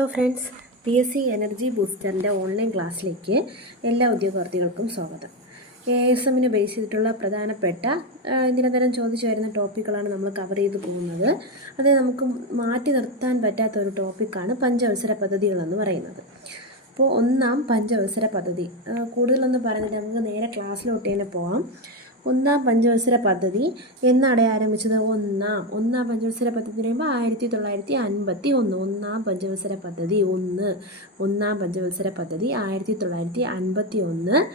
Hello friends, PSC energy ബൂസ്റ്ററിൻ്റെ online ക്ലാസ്സിലേക്ക് എല്ലാ ഉദ്യോഗാർത്ഥികൾക്കും സ്വാഗതം. ASMന് ബേസ് ചെയ്തിട്ടുള്ള പ്രധാനപ്പെട്ട നിരന്തരം ചോദിച്ചു വരുന്ന ടോപ്പിക്കുകളാണ് നമ്മൾ കവർ ചെയ്ത് പോകുന്നത്. അത് നമുക്ക് മാറ്റി നിർത്താൻ പറ്റാത്ത ഒരു ടോപ്പിക്കാണ് പഞ്ചവത്സര പദ്ധതികളെന്ന് പറയുന്നത്. അപ്പോൾ ഒന്നാം പഞ്ചവത്സര പദ്ധതി കൂടുതലൊന്നും പറഞ്ഞിട്ട് നമുക്ക് നേരെ ക്ലാസ്സിലോട്ട് തന്നെ പോകാം. ഒന്നാം പഞ്ചവത്സര പദ്ധതി എന്നാണ് ആരംഭിച്ചത്? ഒന്നാം പഞ്ചവത്സര പദ്ധതി പറയുമ്പോൾ 1951. ഒന്നാം പഞ്ചവത്സര പദ്ധതി ഒന്നാം പഞ്ചവത്സര പദ്ധതി 1951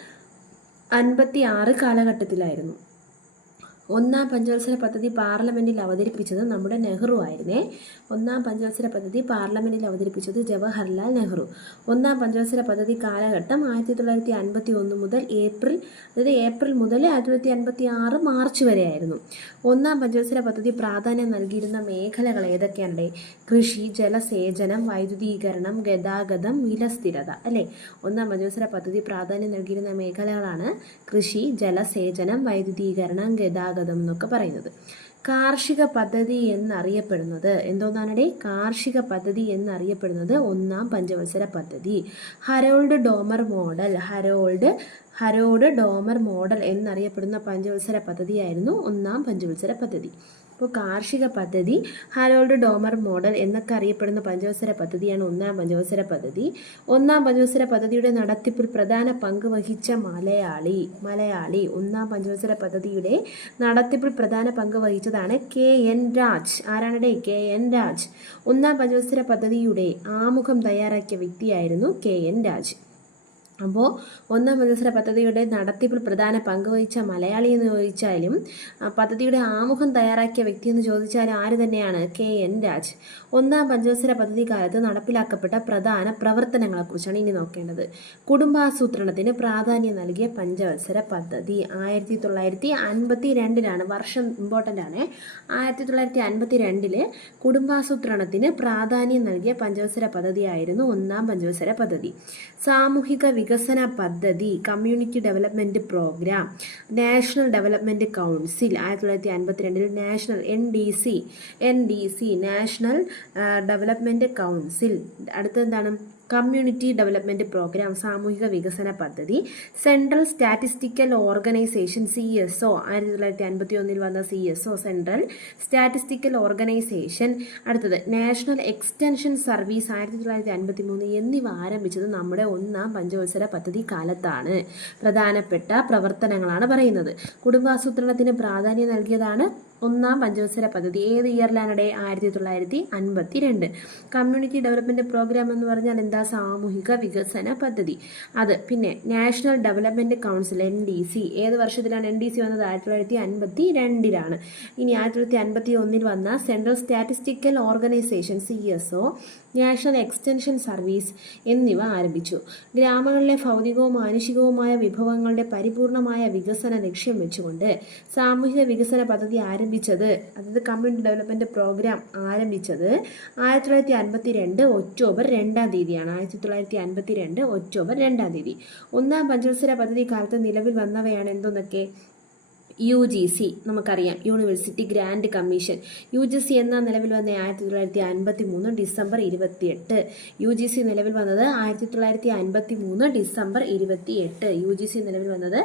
56 കാലഘട്ടത്തിലായിരുന്നു. ഒന്നാം പഞ്ചവത്സര പദ്ധതി പാർലമെൻറ്റിൽ അവതരിപ്പിച്ചത് നമ്മുടെ നെഹ്റു ആയിരുന്നേ. ഒന്നാം പഞ്ചവത്സര പദ്ധതി പാർലമെൻറ്റിൽ അവതരിപ്പിച്ചത് ജവഹർലാൽ നെഹ്റു. ഒന്നാം പഞ്ചവത്സര പദ്ധതി കാലഘട്ടം 1951 മുതൽ ഏപ്രിൽ മുതൽ 1956 മാർച്ച് വരെയായിരുന്നു. ഒന്നാം പഞ്ചവത്സര പദ്ധതി പ്രാധാന്യം നൽകിയിരുന്ന മേഖലകൾ ഏതൊക്കെയാണ്? കൃഷി, ജലസേചനം, വൈദ്യുതീകരണം, ഗതാഗതം, വിലസ്ഥിരത അല്ലേ? ഒന്നാം പഞ്ചവത്സര പദ്ധതി പ്രാധാന്യം നൽകിയിരുന്ന മേഖലകളാണ് കൃഷി, ജലസേചനം, വൈദ്യുതീകരണം, ഗതാഗതം എന്നൊക്കെ പറയുന്നത്. കാർഷിക പദ്ധതി എന്നറിയപ്പെടുന്നത് എന്തോന്നാണ്? കാർഷിക പദ്ധതി എന്നറിയപ്പെടുന്നത് ഒന്നാം പഞ്ചവത്സര പദ്ധതി. ഹരോൾഡ് ഡോമർ മോഡൽ എന്നറിയപ്പെടുന്ന പഞ്ചവത്സര പദ്ധതിയായിരുന്നു ഒന്നാം പഞ്ചവത്സര പദ്ധതി. അപ്പോൾ കാർഷിക പദ്ധതി, ഹരോൾഡ് ഡോമർ മോഡൽ എന്നൊക്കെ അറിയപ്പെടുന്ന പഞ്ചവത്സര പദ്ധതിയാണ് ഒന്നാം പഞ്ചവത്സര പദ്ധതി. ഒന്നാം പഞ്ചവത്സര പദ്ധതിയുടെ നടത്തിപ്പിൽ പ്രധാന പങ്ക് വഹിച്ച മലയാളി ഒന്നാം പഞ്ചവത്സര പദ്ധതിയുടെ നടത്തിപ്പിൽ പ്രധാന പങ്ക് വഹിച്ചതാണ് KN രാജ്. ആരാണ്? KN രാജ്. ഒന്നാം പഞ്ചവത്സര പദ്ധതിയുടെ ആമുഖം തയ്യാറാക്കിയ വ്യക്തിയായിരുന്നു KN രാജ്. അപ്പോൾ ഒന്നാം പഞ്ചവത്സര പദ്ധതിയുടെ നടത്തിപ്പിൽ പ്രധാന പങ്ക് വഹിച്ച മലയാളി എന്ന് ചോദിച്ചാലും പദ്ധതിയുടെ ആമുഖം തയ്യാറാക്കിയ വ്യക്തി എന്ന് ചോദിച്ചാലും ആര് തന്നെയാണ്? KN രാജ്. ഒന്നാം പഞ്ചവത്സര പദ്ധതി കാലത്ത് നടപ്പിലാക്കപ്പെട്ട പ്രധാന പ്രവർത്തനങ്ങളെക്കുറിച്ചാണ് ഇനി നോക്കേണ്ടത്. കുടുംബാസൂത്രണത്തിന് പ്രാധാന്യം നൽകിയ പഞ്ചവത്സര പദ്ധതി 1952 വർഷം ഇമ്പോർട്ടൻ്റ് ആണ്. 1952 കുടുംബാസൂത്രണത്തിന് പ്രാധാന്യം നൽകിയ പഞ്ചവത്സര പദ്ധതിയായിരുന്നു ഒന്നാം പഞ്ചവത്സര പദ്ധതി. സാമൂഹിക വികസന പദ്ധതി, community development programme, national development council 1952 national NDC national development council. അടുത്തെന്താണ്? കമ്മ്യൂണിറ്റി ഡെവലപ്മെൻറ്റ് പ്രോഗ്രാം, സാമൂഹിക വികസന പദ്ധതി. സെൻട്രൽ സ്റ്റാറ്റിസ്റ്റിക്കൽ ഓർഗനൈസേഷൻ CSO 1951 വന്ന CSO സെൻട്രൽ സ്റ്റാറ്റിസ്റ്റിക്കൽ ഓർഗനൈസേഷൻ. അടുത്തത് നാഷണൽ എക്സ്റ്റൻഷൻ സർവീസ് 1953 എന്നിവ ആരംഭിച്ചത് നമ്മുടെ ഒന്നാം പഞ്ചവത്സര പദ്ധതി കാലത്താണ്. പ്രധാനപ്പെട്ട പ്രവർത്തനങ്ങളാണ് പറയുന്നത്. കുടുംബാസൂത്രണത്തിന് പ്രാധാന്യം നൽകിയതാണ് ഒന്നാം പഞ്ചവത്സര പദ്ധതി. ഏത് ഇയറിലാണ്? 1952. കമ്മ്യൂണിറ്റി ഡെവലപ്മെൻറ്റ് പ്രോഗ്രാം എന്ന് പറഞ്ഞാൽ എന്താ? സാമൂഹിക വികസന പദ്ധതി. അത് പിന്നെ നാഷണൽ ഡെവലപ്മെൻറ്റ് കൗൺസിൽ NDC ഏത് വർഷത്തിലാണ് NDC വന്നത്? 1952. ഇനി 1951 വന്ന central statistical organisation CSO, national extension service എന്നിവ ആരംഭിച്ചു. ഗ്രാമങ്ങളിലെ ഭൗതികവും മാനുഷികവുമായ വിഭവങ്ങളുടെ പരിപൂർണമായ വികസന ലക്ഷ്യം വെച്ചുകൊണ്ട് സാമൂഹിക വികസന പദ്ധതി ആരംഭിച്ചത്, അതായത് കമ്മ്യൂണിറ്റി ഡെവലപ്മെൻറ്റ് പ്രോഗ്രാം ആരംഭിച്ചത് 1952 ഒക്ടോബർ 2-ാം തീയതിയാണ്. 1952 ഒക്ടോബർ 2-ാം തീയതി. ഒന്നാം പഞ്ചവത്സര പദ്ധതി കാലത്ത് നിലവിൽ വന്നവയാണ് എന്തോന്നൊക്കെ? UGC നമുക്കറിയാം, യൂണിവേഴ്സിറ്റി ഗ്രാൻഡ് കമ്മീഷൻ. UGC എന്ന നിലവിൽ വന്ന 1953 ഡിസംബർ 28. UGC നിലവിൽ വന്നത് 1953 ഡിസംബർ 28. UGC നിലവിൽ വന്നത്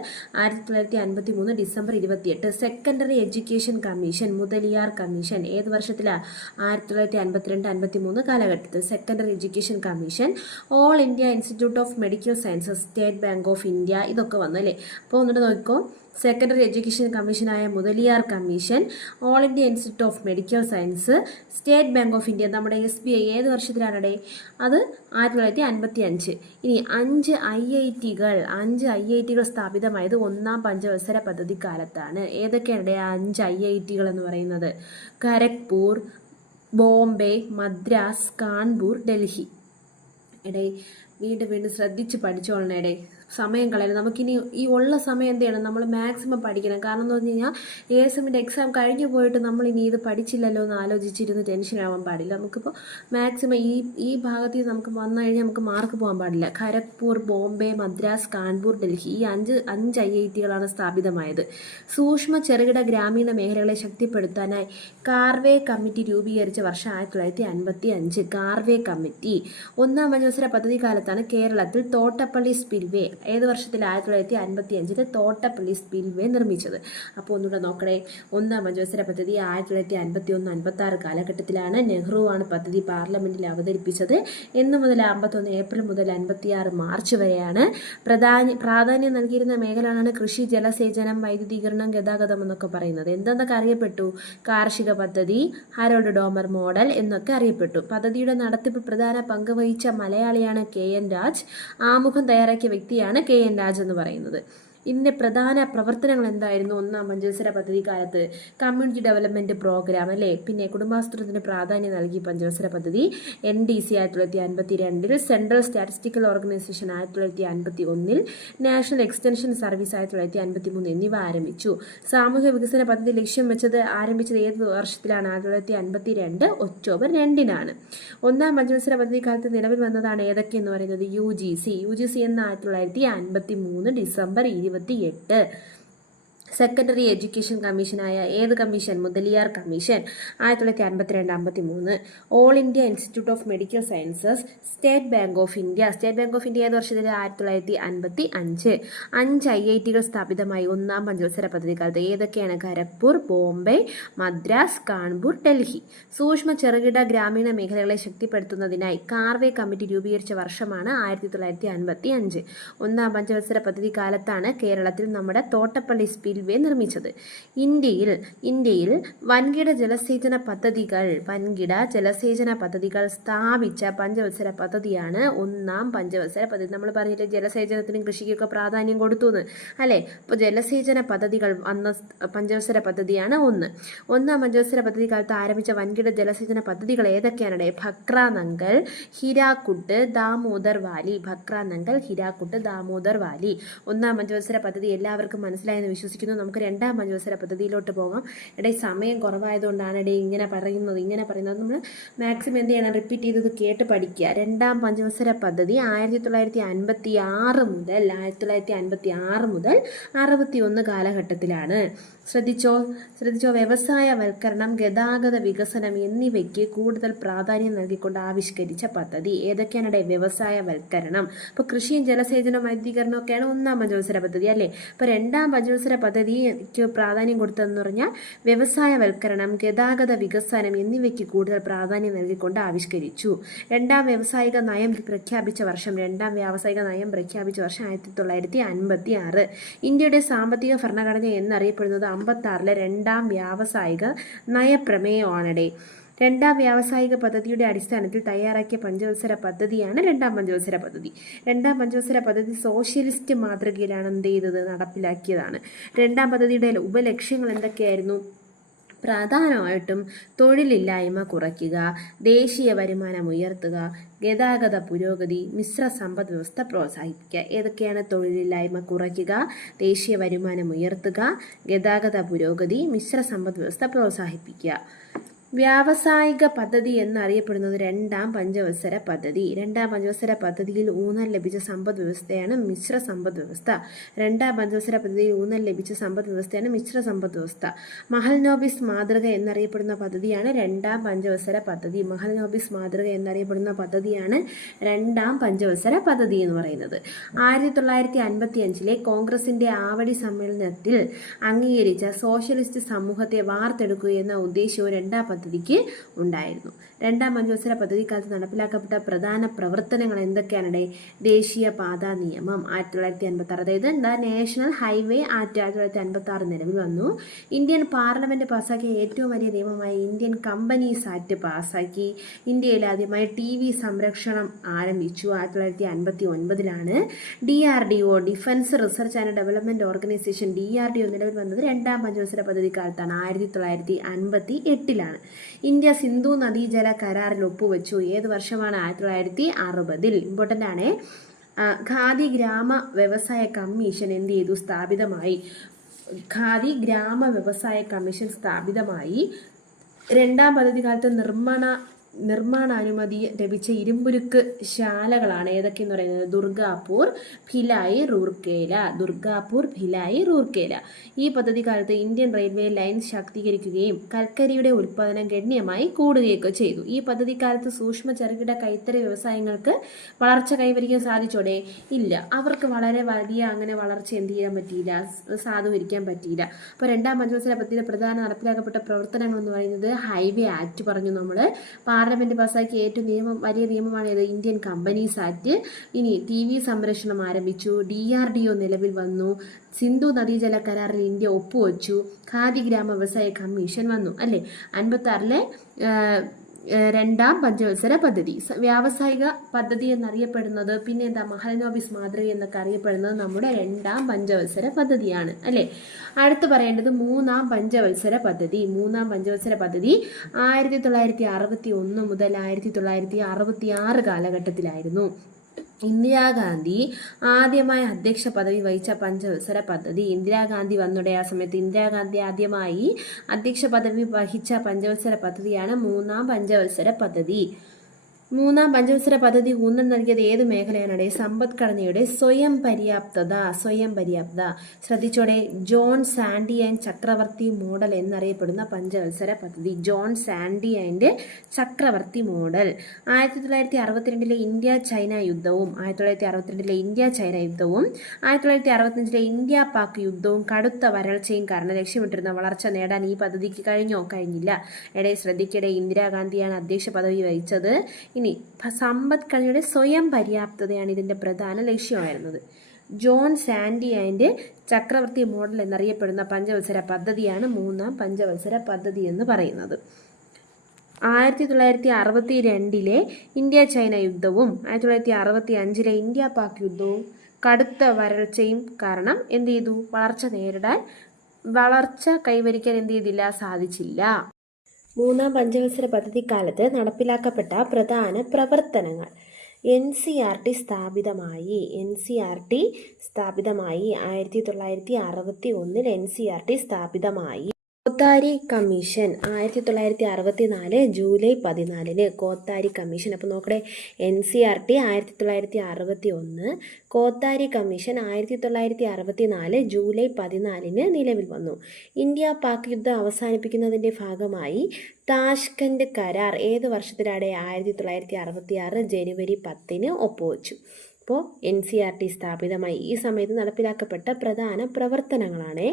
1953 December 28. Secondary education commission, Mudaliar commission ഏത് വർഷത്തിലാണ്? 1952-53 കാലഘട്ടത്തിൽ. Secondary education commission. All India institute of medical sciences, state bank of India ഇതൊക്കെ വന്നു അല്ലേ? അപ്പോൾ ഒന്നുകൂടെ നോക്കിക്കോ. സെക്കൻഡറി എഡ്യൂക്കേഷൻ കമ്മീഷനായ Mudaliar commission, all India institute of medical science, state bank of India നമ്മുടെ SBI ഏത് വർഷത്തിലാണ്? അത് 1955. ഇനി 5 IIT-കൾ സ്ഥാപിതമായത് ഒന്നാം പഞ്ചവത്സര പദ്ധതി കാലത്താണ്. ഏതൊക്കെയാണ് 5 IIT-കൾ എന്ന് പറയുന്നത്? ഖരഗ്പൂർ, ബോംബെ, മദ്രാസ്, കാൺപൂർ, ഡൽഹി. വീണ്ടും ശ്രദ്ധിച്ച് പഠിച്ചോളണേ. സമയം കളയണം. നമുക്കിനി ഈ ഉള്ള സമയം എന്ത് ചെയ്യണം, നമ്മൾ മാക്സിമം പഠിക്കണം. കാരണം എന്ന് പറഞ്ഞു കഴിഞ്ഞാൽ ASMന്റെ എക്സാം കഴിഞ്ഞു പോയിട്ട് നമ്മൾ ഇനി ഇത് പഠിച്ചില്ലല്ലോ എന്ന് ആലോചിച്ചിരുന്ന് ടെൻഷൻ ആവാൻ പാടില്ല. നമുക്കിപ്പോൾ മാക്സിമം ഈ ഭാഗത്ത് നമുക്ക് വന്നു കഴിഞ്ഞാൽ നമുക്ക് മാർക്ക് പോകാൻ പാടില്ല. ഖരഗ്പൂർ, ബോംബെ, മദ്രാസ്, കാൺപൂർ, ഡൽഹി ഈ അഞ്ച് IITകളാണ് സ്ഥാപിതമായത്. സൂക്ഷ്മ ചെറുകിട ഗ്രാമീണ മേഖലകളെ ശക്തിപ്പെടുത്താനായി കാർവേ കമ്മിറ്റി രൂപീകരിച്ച വർഷം 1955. കാർവേ കമ്മിറ്റി. ഒന്നാം പഞ്ചവത്സര പദ്ധതി കാലത്താണ് കേരളത്തിൽ തോട്ടപ്പള്ളി സ്പിൽവേ ഏത് വർഷത്തിൽ 1955 തോട്ടപ്പള്ളി സ്പിൽവേ നിർമ്മിച്ചത്. അപ്പോൾ ഒന്നുകൂടെ നോക്കണേ. ഒന്നാം പഞ്ചവത്സര പദ്ധതി 1951-56 കാലഘട്ടത്തിലാണ്. നെഹ്റുവാണ് പദ്ധതി പാർലമെന്റിൽ അവതരിപ്പിച്ചത്. എന്ന് മുതൽ 51 ഏപ്രിൽ മുതൽ 56 മാർച്ച് വരെയാണ്. പ്രാധാന്യം നൽകിയിരുന്ന മേഖലകളാണ് കൃഷി, ജലസേചനം, വൈദ്യുതീകരണം, ഗതാഗതം എന്നൊക്കെ പറയുന്നത്. എന്തെന്നൊക്കെ അറിയപ്പെട്ടു? കാർഷിക പദ്ധതി, ഹാരോൾഡ് ഡോമർ മോഡൽ എന്നൊക്കെ അറിയപ്പെട്ടു. പദ്ധതിയുടെ നടത്തിപ്പ് പ്രധാന പങ്ക് വഹിച്ച മലയാളിയാണ് KN രാജ്. ആമുഖം തയ്യാറാക്കിയ വ്യക്തിയാണ് KN രാജ് എന്ന് പറയുന്നത്. ഇതിൻ്റെ പ്രധാന പ്രവർത്തനങ്ങൾ എന്തായിരുന്നു? ഒന്നാം പഞ്ചവത്സര പദ്ധതി കാലത്ത് കമ്മ്യൂണിറ്റി ഡെവലപ്മെൻറ്റ് പ്രോഗ്രാം അല്ലേ, പിന്നെ കുടുംബാസൂത്രണത്തിന് പ്രാധാന്യം നൽകി പഞ്ചവത്സര പദ്ധതി. NDC 1952, central statistical organisation 1951, national extension service 1953 എന്നിവ ആരംഭിച്ചു. സാമൂഹ്യ വികസന പദ്ധതി ലക്ഷ്യം വെച്ചത് ആരംഭിച്ചത് ഏത് വർഷത്തിലാണ്? 1952 ഒക്ടോബർ 2-നാണ്. ഒന്നാം പഞ്ചവത്സര പദ്ധതി കാലത്ത് നിലവിൽ വന്നതാണ് ഏതൊക്കെയെന്ന് പറയുന്നത്? UGC എന്ന 1953 ഡിസംബർ 28. സെക്കൻഡറി എഡ്യൂക്കേഷൻ കമ്മീഷനായ ഏത് commission? Mudaliar commission 1952-53. All India institute of medical sciences. State bank of India ഏത് വർഷത്തിൽ? 1955. 5 IITകൾ സ്ഥാപിതമായി ഒന്നാം പഞ്ചവത്സര പദ്ധതി കാലത്ത്. ഏതൊക്കെയാണ്? ഖരഗ്പൂർ, ബോംബെ, മദ്രാസ്, കാൺപൂർ, ഡൽഹി. സൂക്ഷ്മ ചെറുകിട ഗ്രാമീണ മേഖലകളെ ശക്തിപ്പെടുത്തുന്നതിനായി കാർവേ കമ്മിറ്റി രൂപീകരിച്ച വർഷമാണ് 1955. ഒന്നാം പഞ്ചവത്സര പദ്ധതി കാലത്താണ് കേരളത്തിൽ നമ്മുടെ തോട്ടപ്പള്ളി സ്പിൽവേ നിർമ്മിച്ചത്. ഇന്ത്യയിൽ വൻകിട ജലസേചന പദ്ധതികൾ സ്ഥാപിച്ച പഞ്ചവത്സര പദ്ധതിയാണ് ഒന്നാം പഞ്ചവത്സര പദ്ധതി. നമ്മൾ പറഞ്ഞിട്ട് ജലസേചനത്തിനും കൃഷിക്കൊക്കെ പ്രാധാന്യം കൊടുത്തു എന്ന് അല്ലേ. അപ്പോൾ ജലസേചന പദ്ധതികൾ വന്ന പഞ്ചവത്സര പദ്ധതിയാണ് ഒന്നാം പഞ്ചവത്സര പദ്ധതി കാലത്ത് ആരംഭിച്ച വൻകിട ജലസേചന പദ്ധതികൾ ഏതൊക്കെയാണ്? ഭക്രാനങ്കൽ, ഹിരാക്കുട്ട്, ദാമോദർ വാലി. ഒന്നാം പഞ്ചവത്സര പദ്ധതി എല്ലാവർക്കും മനസ്സിലായെന്ന് വിശ്വസിക്കുന്നു. നമുക്ക് രണ്ടാം പഞ്ചവത്സര പദ്ധതിയിലോട്ട് പോകാം. സമയം കുറവായതുകൊണ്ടാണ് ഇങ്ങനെ പറയുന്നത്. നമ്മൾ മാക്സിമം എന്ത് ചെയ്യണം? റിപ്പീറ്റ് ചെയ്തത് കേട്ട് പഠിക്കുക. രണ്ടാം പഞ്ചവത്സര പദ്ധതി 1956 മുതൽ 61 കാലഘട്ടത്തിലാണ്. ശ്രദ്ധിച്ചോ. വ്യവസായവൽക്കരണം, ഗതാഗത വികസനം എന്നിവയ്ക്ക് കൂടുതൽ പ്രാധാന്യം നൽകിക്കൊണ്ട് ആവിഷ്കരിച്ച പദ്ധതി ഏതൊക്കെയാണ്? വ്യവസായവൽക്കരണം. അപ്പോൾ കൃഷിയും ജലസേചനവും വൈദ്യുതീകരണവും ഒക്കെയാണ് ഒന്നാം പഞ്ചവത്സര പദ്ധതി അല്ലേ. അപ്പോൾ രണ്ടാം പഞ്ചവത്സര പദ്ധതിക്ക് പ്രാധാന്യം കൊടുത്തതെന്ന് പറഞ്ഞാൽ വ്യവസായവൽക്കരണം, ഗതാഗത വികസനം എന്നിവയ്ക്ക് കൂടുതൽ പ്രാധാന്യം നൽകിക്കൊണ്ട് ആവിഷ്കരിച്ചു. രണ്ടാം വ്യാവസായിക നയം പ്രഖ്യാപിച്ച വർഷം 1956. ഇന്ത്യയുടെ സാമ്പത്തിക ഭരണഘടന എന്നറിയപ്പെടുന്നത് 56 രണ്ടാം വ്യാവസായിക നയപ്രമേയമാണ്. രണ്ടാം വ്യാവസായിക പദ്ധതിയുടെ അടിസ്ഥാനത്തിൽ തയ്യാറാക്കിയ പഞ്ചവത്സര പദ്ധതിയാണ് രണ്ടാം പഞ്ചവത്സര പദ്ധതി. രണ്ടാം പഞ്ചവത്സര പദ്ധതി സോഷ്യലിസ്റ്റ് മാതൃകയിലാണ് എന്ത് ചെയ്തത്? നടപ്പിലാക്കിയതാണ്. രണ്ടാം പദ്ധതിയുടെ ഉപലക്ഷ്യങ്ങൾ എന്തൊക്കെയായിരുന്നു? പ്രധാനമായിട്ടും തൊഴിലില്ലായ്മ കുറയ്ക്കുക, ദേശീയ വരുമാനം ഉയർത്തുക, ഗതാഗത പുരോഗതി, മിശ്ര സമ്പദ് വ്യവസ്ഥ പ്രോത്സാഹിപ്പിക്കുക. ഏതൊക്കെയാണ്? തൊഴിലില്ലായ്മ കുറയ്ക്കുക, ദേശീയ വരുമാനം ഉയർത്തുക, ഗതാഗത പുരോഗതി, മിശ്ര സമ്പദ് വ്യവസ്ഥ പ്രോത്സാഹിപ്പിക്കുക. വ്യാവസായിക പദ്ധതി എന്നറിയപ്പെടുന്നത് രണ്ടാം പഞ്ചവത്സര പദ്ധതി. രണ്ടാം പഞ്ചവത്സര പദ്ധതിയിൽ ഊന്നൽ ലഭിച്ച സമ്പദ് വ്യവസ്ഥയാണ് മിശ്ര സമ്പദ് വ്യവസ്ഥ. രണ്ടാം പഞ്ചവത്സര പദ്ധതിയിൽ ഊന്നൽ ലഭിച്ച സമ്പദ് വ്യവസ്ഥയാണ് മിശ്ര സമ്പദ് വ്യവസ്ഥ. മഹൽനോബിസ് മാതൃക എന്നറിയപ്പെടുന്ന പദ്ധതിയാണ് രണ്ടാം പഞ്ചവത്സര പദ്ധതി. മഹൽനോബിസ് മാതൃക എന്നറിയപ്പെടുന്ന പദ്ധതിയാണ് രണ്ടാം പഞ്ചവത്സര പദ്ധതി എന്ന് പറയുന്നത്. 1955 കോൺഗ്രസിന്റെ ആവടി സമ്മേളനത്തിൽ അംഗീകരിച്ച സോഷ്യലിസ്റ്റ് സമൂഹത്തെ വാർത്തെടുക്കുക എന്ന ഉദ്ദേശവും രണ്ടാം പദ്ധതിക്ക് ഉണ്ടായിരുന്നു. രണ്ടാം പഞ്ചവത്സര പദ്ധതി കാലത്ത് നടപ്പിലാക്കപ്പെട്ട പ്രധാന പ്രവർത്തനങ്ങൾ എന്തൊക്കെയാണ്? ദേശീയ പാതാ നിയമം 1956, അതായത് നാഷണൽ ഹൈവേ ആക്ട് 1956 നിലവിൽ വന്നു. ഇന്ത്യൻ പാർലമെന്റ് പാസാക്കിയ ഏറ്റവും വലിയ നിയമമായ ഇന്ത്യൻ കമ്പനീസ് ആക്ട് പാസാക്കി. ഇന്ത്യയിൽ ആദ്യമായി TV സംരക്ഷണം ആരംഭിച്ചു 1959. DRDO, defence research and development organisation DRDO നിലവിൽ വന്നത് രണ്ടാം പഞ്ചവത്സര പദ്ധതി കാലത്താണ് 1958. ഇന്ത്യ സിന്ധു നദീജല കരാറിൽ ഒപ്പുവെച്ചു. ഏത് വർഷമാണ്? 1960. ഇമ്പോർട്ടൻ്റ് ആണ്. ഖാദി ഗ്രാമ വ്യവസായ കമ്മീഷൻ എന്ത് ചെയ്തു? സ്ഥാപിതമായി. ഖാദി ഗ്രാമ വ്യവസായ കമ്മീഷൻ സ്ഥാപിതമായി. രണ്ടാം പദ്ധതി കാലത്ത് നിർമ്മാണാനുമതി ലഭിച്ച ഇരുമ്പുരുക്ക് ശാലകളാണ് ഏതൊക്കെയെന്ന് പറയുന്നത്? ദുർഗാപൂർ, ഭിലായി, റൂർക്കേല. ഈ പദ്ധതി കാലത്ത് ഇന്ത്യൻ റെയിൽവേ ലൈൻ ശാക്തീകരിക്കുകയും കൽക്കരിയുടെ ഉൽപ്പാദനം ഗണ്യമായി കൂടുകയൊക്കെ ചെയ്തു. ഈ പദ്ധതി കാലത്ത് സൂക്ഷ്മ ചെറുകിട കൈത്തറി വ്യവസായങ്ങൾക്ക് വളർച്ച കൈവരിക്കാൻ സാധിച്ചോടെ? ഇല്ല. അവർക്ക് വളരെ വലിയ അങ്ങനെ വളർച്ച എന്ത് ചെയ്യാൻ പറ്റിയില്ല, സാധൂകരിക്കാൻ പറ്റിയില്ല. അപ്പോൾ രണ്ടാം പഞ്ചവത്സര പദ്ധതിയുടെ പ്രധാന നടപ്പിലാക്കപ്പെട്ട പ്രവർത്തനങ്ങൾ എന്ന് പറയുന്നത് ഹൈവേ ആക്ട് പറഞ്ഞു നമ്മൾ. പാർലമെന്റ് പാസാക്കിയ ഏറ്റവും വലിയ നിയമമാണേത്? Indian companies act. ഇനി TV സംരക്ഷണം ആരംഭിച്ചു. DRDO നിലവിൽ വന്നു. സിന്ധു നദീജല കരാറിൽ ഇന്ത്യ ഒപ്പുവെച്ചു. ഖാദി ഗ്രാമ വ്യവസായ കമ്മീഷൻ വന്നു അല്ലേ. 56-ലെ രണ്ടാം പഞ്ചവത്സര പദ്ധതി. വ്യാവസായിക പദ്ധതി എന്നറിയപ്പെടുന്നത് പിന്നെ എന്താ? മഹലനോബിസ് മാതൃക എന്നൊക്കെ അറിയപ്പെടുന്നത് നമ്മുടെ രണ്ടാം പഞ്ചവത്സര പദ്ധതിയാണ് അല്ലേ. അടുത്ത് പറയേണ്ടത് മൂന്നാം പഞ്ചവത്സര പദ്ധതി. 1961 മുതൽ 1966 കാലഘട്ടത്തിലായിരുന്നു. ഇന്ദിരാഗാന്ധി ആദ്യമായി അധ്യക്ഷ പദവി വഹിച്ച പഞ്ചവത്സര പദ്ധതി. ഇന്ദിരാഗാന്ധി വന്നുടെ ആ സമയത്ത് ഇന്ദിരാഗാന്ധി ആദ്യമായി അധ്യക്ഷ പദവി വഹിച്ച പഞ്ചവത്സര പദ്ധതിയാണ് മൂന്നാം പഞ്ചവത്സര പദ്ധതി. മൂന്നാം പഞ്ചവത്സര പദ്ധതി ഊന്നൽ നൽകിയത് ഏത് മേഖലയാണ്? സമ്പദ്ഘടനയുടെ സ്വയം പര്യാപ്തത. ശ്രദ്ധിച്ചോടെ. ജോൺ സാൻഡി ആൻഡ് ചക്രവർത്തി മോഡൽ എന്നറിയപ്പെടുന്ന പഞ്ചവത്സര പദ്ധതി. ജോൺ സാൻഡി ആൻഡ് ചക്രവർത്തി മോഡൽ. 1962-ലെ ഇന്ത്യ ചൈന യുദ്ധവും 1965-ലെ ഇന്ത്യ പാക് യുദ്ധവും കടുത്ത വരൾച്ചയും കാരണം ലക്ഷ്യമിട്ടിരുന്ന വളർച്ച നേടാൻ ഈ പദ്ധതിക്ക് കഴിഞ്ഞില്ല. ശ്രദ്ധിക്കടെ. ഇന്ദിരാഗാന്ധിയാണ് അധ്യക്ഷ പദവി വഹിച്ചത്. ഇനി സമ്പദ്ഘടനയുടെ സ്വയം പര്യാപ്തതയാണ് ഇതിൻ്റെ പ്രധാന ലക്ഷ്യമായിരുന്നത്. ജോൺ സാൻഡി ആൻഡ് ചക്രവർത്തി മോഡൽ എന്നറിയപ്പെടുന്ന പഞ്ചവത്സര പദ്ധതിയാണ് മൂന്നാം പഞ്ചവത്സര പദ്ധതി എന്ന് പറയുന്നത്. 1962-ലെ ഇന്ത്യ ചൈന യുദ്ധവും 1965-ലെ ഇന്ത്യ പാക് യുദ്ധവും കടുത്ത വരൾച്ചയും കാരണം എന്ത് ചെയ്തു? വളർച്ച കൈവരിക്കാൻ എന്ത് ചെയ്തില്ല? സാധിച്ചില്ല. മൂന്നാം പഞ്ചവത്സര പദ്ധതിക്കാലത്ത് നടപ്പിലാക്കപ്പെട്ട പ്രധാന പ്രവർത്തനങ്ങൾ. NCERT സ്ഥാപിതമായി. 1961-ൽ NCERT സ്ഥാപിതമായി. Kothari commission 1964 July 14 Kothari commission. അപ്പോൾ നോക്കണേ, NCERT 1961, കോത്താരി കമ്മീഷൻ 1964 ജൂലൈ 14 നിലവിൽ വന്നു. ഇന്ത്യ പാക് യുദ്ധം അവസാനിപ്പിക്കുന്നതിൻ്റെ ഭാഗമായി താഷ്കന്റ് കരാർ ഏത് വർഷത്തിലാണ്? 1966 ജനുവരി 10 ഒപ്പുവെച്ചു. അപ്പോൾ NCERT സ്ഥാപിതമായി. ഈ സമയത്ത് നടപ്പിലാക്കപ്പെട്ട പ്രധാന പ്രവർത്തനങ്ങളാണ്.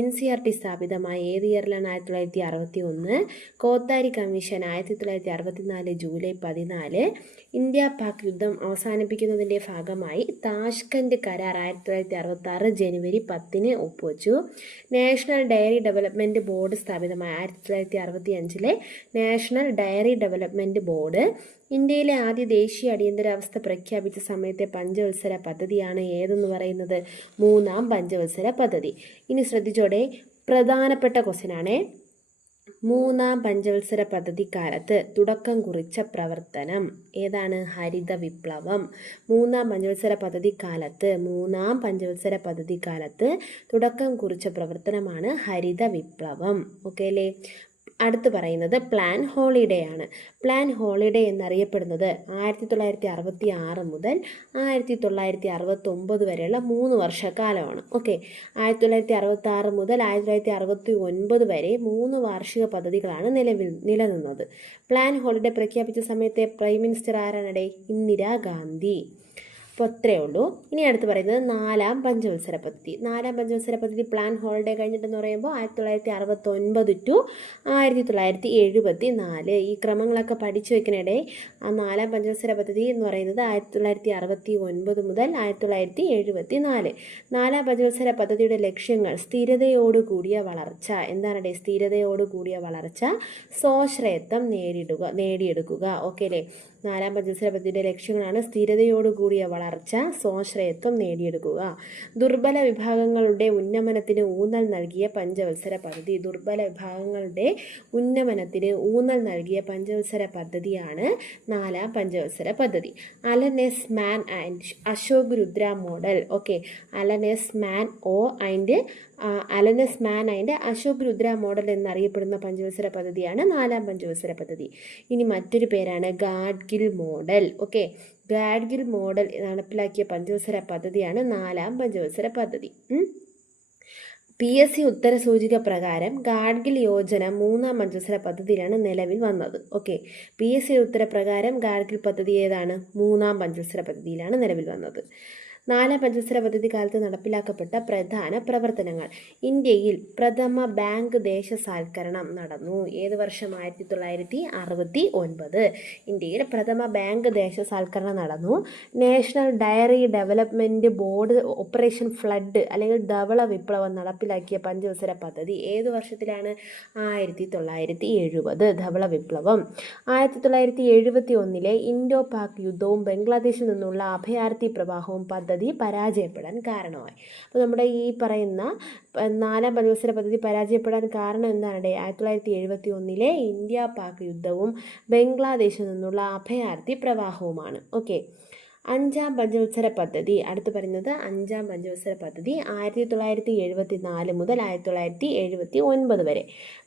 NCERT സ്ഥാപിതമായി ഏത് ഇയറിലാണ്? 1961. Kothari commission 1964 July 14. India Pak യുദ്ധം അവസാനിപ്പിക്കുന്നതിൻ്റെ ഭാഗമായി താഷ്കന്റ് കരാർ 1966 ജനുവരി 10 ഒപ്പുവെച്ചു. നാഷണൽ ഡയറി ഡെവലപ്മെൻറ്റ് ബോർഡ് സ്ഥാപിതമായി. 1965-ലെ നാഷണൽ ഡയറി ഡെവലപ്മെൻറ്റ് ബോർഡ്. ഇന്ത്യയിലെ ആദ്യ ദേശീയ അടിയന്തരാവസ്ഥ പ്രഖ്യാപിച്ച സമയത്തെ പഞ്ചവത്സര പദ്ധതിയാണ് ഏതെന്ന് പറയുന്നത്? മൂന്നാം പഞ്ചവത്സര പദ്ധതി. ഇനി ശ്രദ്ധിച്ചോടെ, പ്രധാനപ്പെട്ട ക്വസ്റ്റ്യനാണ്. മൂന്നാം പഞ്ചവത്സര പദ്ധതിക്കാലത്ത് തുടക്കം കുറിച്ച പ്രവർത്തനം ഏതാണ്? ഹരിത വിപ്ലവം. മൂന്നാം പഞ്ചവത്സര പദ്ധതിക്കാലത്ത് തുടക്കം കുറിച്ച പ്രവർത്തനമാണ് ഹരിത വിപ്ലവം. ഓക്കെ അല്ലേ. അടുത്ത് പറയുന്നത് പ്ലാൻ ഹോളിഡേ ആണ്. പ്ലാൻ ഹോളിഡേ എന്നറിയപ്പെടുന്നത് 1966 മുതൽ 1969 വരെയുള്ള 3 വർഷക്കാലമാണ്. ഓക്കെ. 1966 മുതൽ 1969 വരെ 3 വാർഷിക പദ്ധതികളാണ് നിലനിന്നത്. പ്ലാൻ ഹോളിഡേ പ്രഖ്യാപിച്ച സമയത്തെ പ്രൈം മിനിസ്റ്റർ ആരാണ്? ഇന്ദിരാഗാന്ധി. അപ്പോൾ അത്രയേ ഉള്ളൂ. ഇനി അടുത്ത് പറയുന്നത് നാലാം പഞ്ചവത്സര പദ്ധതി. പ്ലാൻ ഹോളിഡേ കഴിഞ്ഞിട്ടെന്ന് പറയുമ്പോൾ 1969 to 1974. ഈ ക്രമങ്ങളൊക്കെ പഠിച്ചു വെക്കണേ. ആ നാലാം പഞ്ചവത്സര പദ്ധതി എന്ന് പറയുന്നത് 1969 മുതൽ 1974. നാലാം പഞ്ചവത്സര പദ്ധതിയുടെ ലക്ഷ്യങ്ങൾ: സ്ഥിരതയോടുകൂടിയ വളർച്ച. എന്താണ് സ്ഥിരതയോടുകൂടിയ വളർച്ച? സ്വാശ്രയത്വം നേടിയെടുക്കുക. ഓക്കെ അല്ലേ. നാലാം പഞ്ചവത്സര പദ്ധതിയുടെ ലക്ഷ്യങ്ങളാണ് സ്ഥിരതയോടുകൂടിയ വളർച്ച, സ്വാശ്രയത്വം നേടിയെടുക്കുക. ദുർബല വിഭാഗങ്ങളുടെ ഉന്നമനത്തിന് ഊന്നൽ നൽകിയ പഞ്ചവത്സര പദ്ധതി. ദുർബല വിഭാഗങ്ങളുടെ ഉന്നമനത്തിന് ഊന്നൽ നൽകിയ പഞ്ചവത്സര പദ്ധതിയാണ് നാലാം പഞ്ചവത്സര പദ്ധതി. Alan S Manne and Ashok Rudra model. Okay, Alan S Manne and Ashok Rudra model എന്നറിയപ്പെടുന്ന പഞ്ചവത്സര പദ്ധതിയാണ് നാലാം പഞ്ചവത്സര പദ്ധതി. ഇനി മറ്റൊരു പേരാണ് Gadgil model. Okay, Gadgil model നടപ്പിലാക്കിയ പഞ്ചവത്സര പദ്ധതിയാണ് നാലാം പഞ്ചവത്സര പദ്ധതി. PSC ഉത്തരസൂചിക പ്രകാരം ഗാഡ്ഗിൽ യോജന മൂന്നാം പഞ്ചവത്സര പദ്ധതിയിലാണ് നിലവിൽ വന്നത്. ഓക്കെ, PSC ഉത്തരപ്രകാരം ഗാഡ്ഗിൽ പദ്ധതി ഏതാണ്? മൂന്നാം പഞ്ചവത്സര പദ്ധതിയിലാണ് നിലവിൽ വന്നത്. നാലാം പഞ്ചവത്സര പദ്ധതി കാലത്ത് നടപ്പിലാക്കപ്പെട്ട പ്രധാന പ്രവർത്തനങ്ങൾ. ഇന്ത്യയിൽ പ്രഥമ ബാങ്ക് ദേശസാൽക്കരണം നടന്നു. ഏത് വർഷം? 1969. ഇന്ത്യയിൽ പ്രഥമ ബാങ്ക് ദേശസാൽക്കരണം നടന്നു. National dairy development board operation flood അല്ലെങ്കിൽ ധവള വിപ്ലവം നടപ്പിലാക്കിയ പഞ്ചവത്സര പദ്ധതി ഏത് വർഷത്തിലാണ്? 1970. ധവള വിപ്ലവം. 1971 ഇൻഡോ പാക് യുദ്ധവും ബംഗ്ലാദേശിൽ നിന്നുള്ള അഭയാർത്ഥി പ്രവാഹവും പദ്ധതി പരാജയപ്പെടാൻ കാരണമായി. അപ്പോൾ നമ്മുടെ ഈ പറയുന്ന നാലാം പഞ്ചവത്സര പദ്ധതി പരാജയപ്പെടാൻ കാരണം എന്താണ്? 1971 ഇന്ത്യ പാക് യുദ്ധവും ബംഗ്ലാദേശിൽ നിന്നുള്ള അഭയാർത്ഥി പ്രവാഹവുമാണ്. ഓക്കെ, അഞ്ചാം പഞ്ചവത്സര പദ്ധതി. അടുത്ത് പറയുന്നത് അഞ്ചാം പഞ്ചവത്സര പദ്ധതി 1974 മുതൽ 1979 വരെ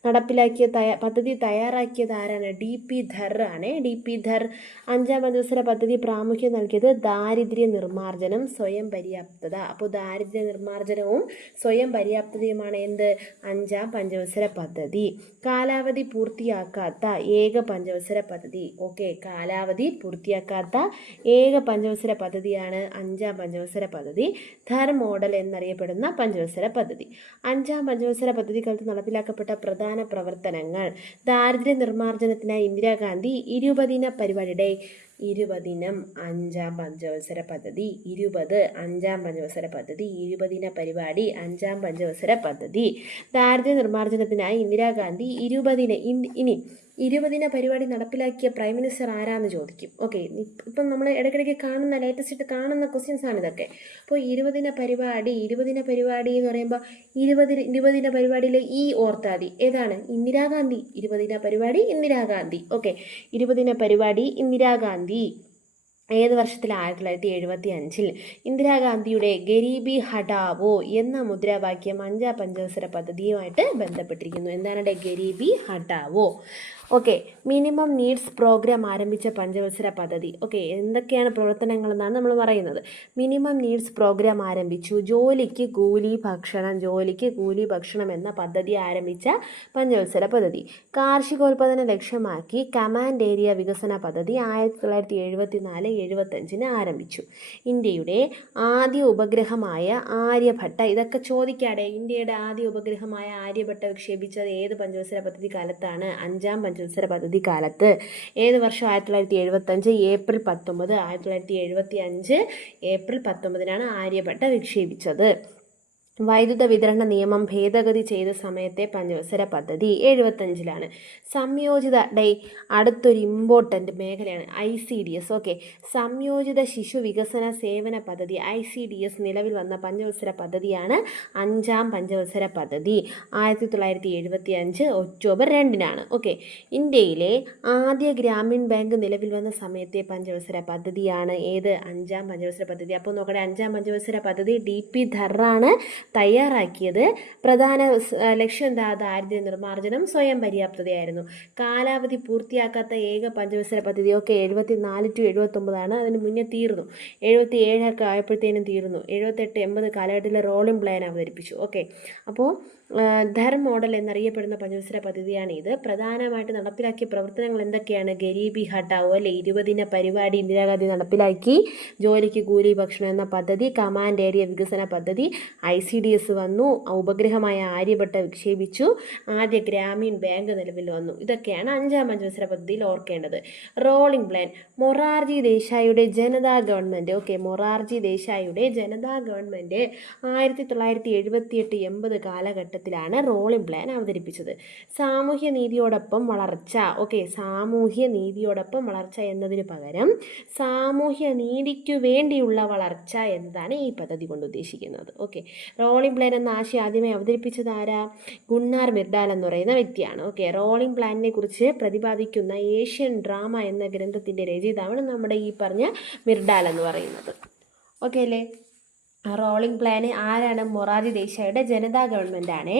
നടപ്പിലാക്കിയ പദ്ധതി തയ്യാറാക്കിയത് ആരാണ്? DP ധർ ആണ്. DP ധർ അഞ്ചാം പഞ്ചവത്സര പദ്ധതി പ്രാമുഖ്യം നൽകിയത് ദാരിദ്ര്യ നിർമ്മാർജ്ജനം, സ്വയം പര്യാപ്തത. അപ്പോൾ ദാരിദ്ര്യ നിർമ്മാർജ്ജനവും സ്വയം പര്യാപ്തതയുമാണ് എന്ത്? അഞ്ചാം പഞ്ചവത്സര പദ്ധതി. കാലാവധി പൂർത്തിയാക്കാത്ത ഏക പഞ്ചവത്സര പദ്ധതി. ഓക്കെ, കാലാവധി പൂർത്തിയാക്കാത്ത ഏക പഞ്ചവത്സര പദ്ധതിയാണ് അഞ്ചാം പഞ്ചവത്സര പദ്ധതി. ധർ മോഡൽ എന്നറിയപ്പെടുന്ന പഞ്ചവത്സര പദ്ധതി. അഞ്ചാം പഞ്ചവത്സര പദ്ധതി കാലത്ത് നടപ്പിലാക്കപ്പെട്ട പ്രധാന പ്രവർത്തനങ്ങൾ. ദാരിദ്ര്യ നിർമ്മാർജ്ജനത്തിനായി ഇന്ദിരാഗാന്ധി 20 പരിപാടിയുടെ 20 അഞ്ചാം പഞ്ചവത്സര പദ്ധതി. 20 അഞ്ചാം പഞ്ചവത്സര പദ്ധതി. 20 പരിപാടി അഞ്ചാം പഞ്ചവത്സര പദ്ധതി. ദാരിദ്ര്യ നിർമ്മാർജ്ജനത്തിനായി ഇന്ദിരാഗാന്ധി 20 പരിപാടി നടപ്പിലാക്കിയ പ്രൈം മിനിസ്റ്റർ ആരാന്ന് ചോദിക്കും. ഓക്കെ, ഇപ്പം നമ്മൾ ഇടയ്ക്കിടയ്ക്ക് കാണുന്ന ലേറ്റസ്റ്റ് കാണുന്ന ക്വസ്റ്റ്യൻസ് ആണ് ഇതൊക്കെ. അപ്പോൾ 20 പരിപാടി എന്ന് പറയുമ്പോൾ 20 പരിപാടിയിൽ ഓർത്താതി ഏതാണ്? ഇന്ദിരാഗാന്ധി. 20 പരിപാടി ഇന്ദിരാഗാന്ധി. ഓക്കെ, 20 പരിപാടി ഇന്ദിരാഗാന്ധി ഏത് വർഷത്തിൽ? 1975. ഇന്ദിരാഗാന്ധിയുടെ ഗരീബി ഹഠാവോ എന്ന മുദ്രാവാക്യം അഞ്ചാം പഞ്ചവത്സര പദ്ധതിയുമായിട്ട് ബന്ധപ്പെട്ടിരിക്കുന്നു. എന്താണ് Garibi Hatao? Okay, minimum needs programme ആരംഭിച്ച പഞ്ചവത്സര പദ്ധതി. ഓക്കെ, എന്തൊക്കെയാണ് പ്രവർത്തനങ്ങളെന്നാണ് നമ്മൾ പറയുന്നത്. മിനിമം നീഡ്സ് പ്രോഗ്രാം ആരംഭിച്ചു. ജോലിക്ക് കൂലി ഭക്ഷണം എന്ന പദ്ധതി ആരംഭിച്ച പഞ്ചവത്സര പദ്ധതി. കാർഷികോൽപാദനം ലക്ഷ്യമാക്കി കമാൻഡ് ഏരിയ വികസന പദ്ധതി 1974-75 ആരംഭിച്ചു. ഇന്ത്യയുടെ ആദ്യ ഉപഗ്രഹമായ ആര്യഭട്ട, ഇതൊക്കെ ചോദിക്കാടെ. ഇന്ത്യയുടെ ആദ്യ ഉപഗ്രഹമായ ആര്യഭട്ട വിക്ഷേപിച്ചത് ഏത് പഞ്ചവത്സര പദ്ധതി കാലത്താണ്? അഞ്ചാം പഞ്ചവത്സര പദ്ധതി കാലത്ത്. ഏത് വർഷം? 1975 ഏപ്രിൽ 19. 1975 ഏപ്രിൽ 19 ആര്യഭട്ട വിക്ഷേപിച്ചത്. വൈദ്യുത വിതരണ നിയമം ഭേദഗതി ചെയ്ത സമയത്തെ പഞ്ചവത്സര പദ്ധതി 75. സംയോജിത അടുത്തൊരു ഇമ്പോർട്ടൻ്റ് മേഖലയാണ് ICDS. ഓക്കെ, സംയോജിത ശിശു വികസന സേവന പദ്ധതി ICDS നിലവിൽ വന്ന പഞ്ചവത്സര പദ്ധതിയാണ് അഞ്ചാം പഞ്ചവത്സര പദ്ധതി. 1975 ഒക്ടോബർ 2. ഓക്കെ, ഇന്ത്യയിലെ ആദ്യ ഗ്രാമീൺ ബാങ്ക് നിലവിൽ വന്ന സമയത്തെ പഞ്ചവത്സര പദ്ധതിയാണ് ഏത്? അഞ്ചാം പഞ്ചവത്സര പദ്ധതി. അപ്പോൾ നോക്കട്ടെ, അഞ്ചാം പഞ്ചവത്സര പദ്ധതി DP ധറാണ് തയ്യാറാക്കിയത്. പ്രധാന ലക്ഷ്യം എന്താ? ദാരിദ്ര്യ നിർമ്മാർജ്ജനം, സ്വയം പര്യാപ്തതയായിരുന്നു. കാലാവധി പൂർത്തിയാക്കാത്ത ഏക പഞ്ചവത്സര പദ്ധതി. ഓക്കെ, 74-79 അതിന് മുന്നേ തീർന്നു. 77 ആയപ്പോഴത്തേനും തീർന്നു. 78-80 കാലഘട്ടത്തിൽ റോളിംഗ് പ്ലാൻ അവതരിപ്പിച്ചു. ഓക്കെ, അപ്പോൾ ധർ മോഡൽ എന്നറിയപ്പെടുന്ന പഞ്ചവത്സര പദ്ധതിയാണ് ഇത്. പ്രധാനമായിട്ട് നടപ്പിലാക്കിയ പ്രവർത്തനങ്ങൾ എന്തൊക്കെയാണ്? ഗരീബി ഹഠാവോ അല്ലെ 20 പരിപാടി ഇന്ദിരാഗാന്ധി നടപ്പിലാക്കി. ജോലിക്ക് കൂലി ഭക്ഷണം എന്ന പദ്ധതി. കമാൻഡ് ഏരിയ വികസന പദ്ധതി. ICDS LCDS വന്നു, ഉപഗ്രഹമായ ആര്യഭട്ട വിക്ഷേപിച്ചു, ആദ്യ ഗ്രാമീൺ ബാങ്ക് നിലവിൽ വന്നു. ഇതൊക്കെയാണ് 5ാം പഞ്ചവത്സര പദ്ധതിയിൽ ഓർക്കേണ്ടത്. റോളിംഗ് പ്ലാൻ, മൊറാർജി ദേശായിയുടെ ജനതാ ഗവൺമെൻറ്, മൊറാർജി ദേശായിയുടെ ജനതാ ഗവൺമെൻറ് 1978-80 കാലഘട്ടത്തിലാണ് റോളിംഗ് പ്ലാൻ അവതരിപ്പിച്ചത്. സാമൂഹ്യ നീതിയോടൊപ്പം വളർച്ച, സാമൂഹ്യ നീതിയോടൊപ്പം വളർച്ച എന്നതിന് പകരം സാമൂഹ്യ നീതിക്കു വേണ്ടിയുള്ള വളർച്ച എന്നതാണ് ഈ പദ്ധതി കൊണ്ട് ഉദ്ദേശിക്കുന്നത്. റോളിംഗ് പ്ലാൻ എന്ന ആശയം ആദ്യമായി അവതരിപ്പിച്ചത് ആരാ? ഗുണ്ണാർ മിർഡാൽ എന്ന് പറയുന്ന വ്യക്തിയാണ്. റോളിംഗ് പ്ലാനിനെ കുറിച്ച് പ്രതിപാദിക്കുന്ന ഏഷ്യൻ ഡ്രാമ എന്ന ഗ്രന്ഥത്തിൻ്റെ രചയിതാവാണ് നമ്മുടെ ഈ പറഞ്ഞ മിർഡാൽ എന്ന് പറയുന്നത്. അല്ലേ? റോളിംഗ് പ്ലാന് ആരാണ്? മൊറാർജി ദേശായിയുടെ ജനതാ ഗവൺമെൻറ് ആണ്.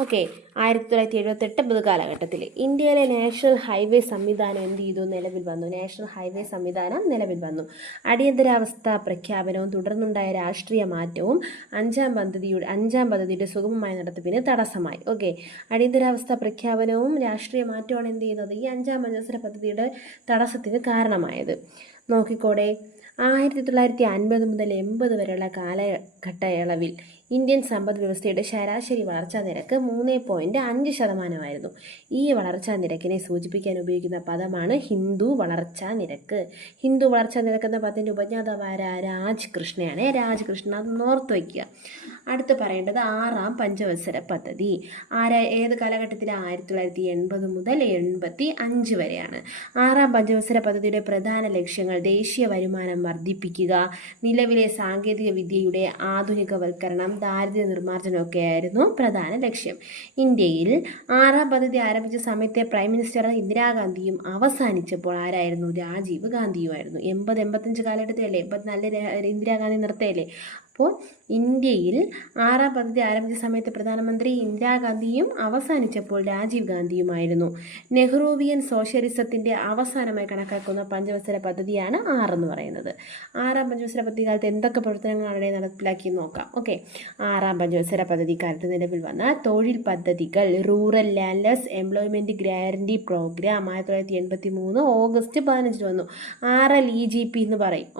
1978 കാലഘട്ടത്തിൽ ഇന്ത്യയിലെ നാഷണൽ ഹൈവേ സംവിധാനം എന്ത് ചെയ്തു? നിലവിൽ വന്നു. നാഷണൽ ഹൈവേ സംവിധാനം നിലവിൽ വന്നു. അടിയന്തരാവസ്ഥ പ്രഖ്യാപനവും തുടർന്നുണ്ടായ രാഷ്ട്രീയ മാറ്റവും 5ാം പദ്ധതിയുടെ സുഗമമായ നടത്തിപ്പിന് തടസ്സമായി. അടിയന്തരാവസ്ഥ പ്രഖ്യാപനവും രാഷ്ട്രീയ മാറ്റമാണ് എന്ത് ചെയ്യുന്നത്? ഈ 5ാം പഞ്ചവത്സര പദ്ധതിയുടെ തടസ്സത്തിന് കാരണമായത്. നോക്കിക്കോടെ, 1950 മുതൽ 80 വരെയുള്ള കാലഘട്ടയളവിൽ ഇന്ത്യൻ സമ്പദ് വ്യവസ്ഥയുടെ ശരാശരി വളർച്ചാ നിരക്ക് 3.5%. ഈ വളർച്ചാ നിരക്കിനെ സൂചിപ്പിക്കാൻ ഉപയോഗിക്കുന്ന പദമാണ് ഹിന്ദു വളർച്ചാ നിരക്ക്. ഹിന്ദു വളർച്ചാ നിരക്ക് എന്ന പദത്തിൻ്റെ ഉപജ്ഞാതാവായ രാജ് കൃഷ്ണയാണ്. രാജ് കൃഷ്ണ, അത് ഓർത്ത് വയ്ക്കുക. അടുത്ത് പറയേണ്ടത് 6ാം പഞ്ചവത്സര പദ്ധതി. ഏത് കാലഘട്ടത്തിൽ? 1980 മുതൽ 85 വരെയാണ്. 6ാം പഞ്ചവത്സര പദ്ധതിയുടെ പ്രധാന ലക്ഷ്യങ്ങൾ ദേശീയ വരുമാനം വർദ്ധിപ്പിക്കുക, നിലവിലെ സാങ്കേതിക വിദ്യയുടെ ആധുനികവൽക്കരണം, ദാരിദ്ര്യ നിർമ്മാർജ്ജനമൊക്കെയായിരുന്നു പ്രധാന ലക്ഷ്യം. ഇന്ത്യയിൽ 6ാം പദ്ധതി ആരംഭിച്ച സമയത്തെ പ്രൈം മിനിസ്റ്റർ ഇന്ദിരാഗാന്ധിയും അവസാനിച്ചപ്പോൾ ആരായിരുന്നു? രാജീവ് ഗാന്ധിയുമായിരുന്നു. 80-85 കാലഘട്ടത്തിലല്ലേ? 84 ഇന്ദിരാഗാന്ധി നിർത്തയല്ലേ? അപ്പോൾ ഇന്ത്യയിൽ 6ാം പദ്ധതി ആരംഭിച്ച സമയത്ത് പ്രധാനമന്ത്രി ഇന്ദിരാഗാന്ധിയും അവസാനിച്ചപ്പോൾ രാജീവ് ഗാന്ധിയുമായിരുന്നു. നെഹ്റുവിയൻ സോഷ്യലിസത്തിൻ്റെ അവസാനമായി കണക്കാക്കുന്ന പഞ്ചവത്സര പദ്ധതിയാണ് 6 എന്ന് പറയുന്നത്. 6ാം പഞ്ചവത്സര പദ്ധതി കാലത്ത് എന്തൊക്കെ പ്രവർത്തനങ്ങളാണ് നടപ്പിലാക്കി നോക്കാം. 6ാം പഞ്ചവത്സര പദ്ധതി കാലത്ത് നിലവിൽ വന്ന തൊഴിൽ പദ്ധതികൾ: rural landless employment guarantee programme 1983 August 15 വന്നു. RLEGP എന്ന് പറയും.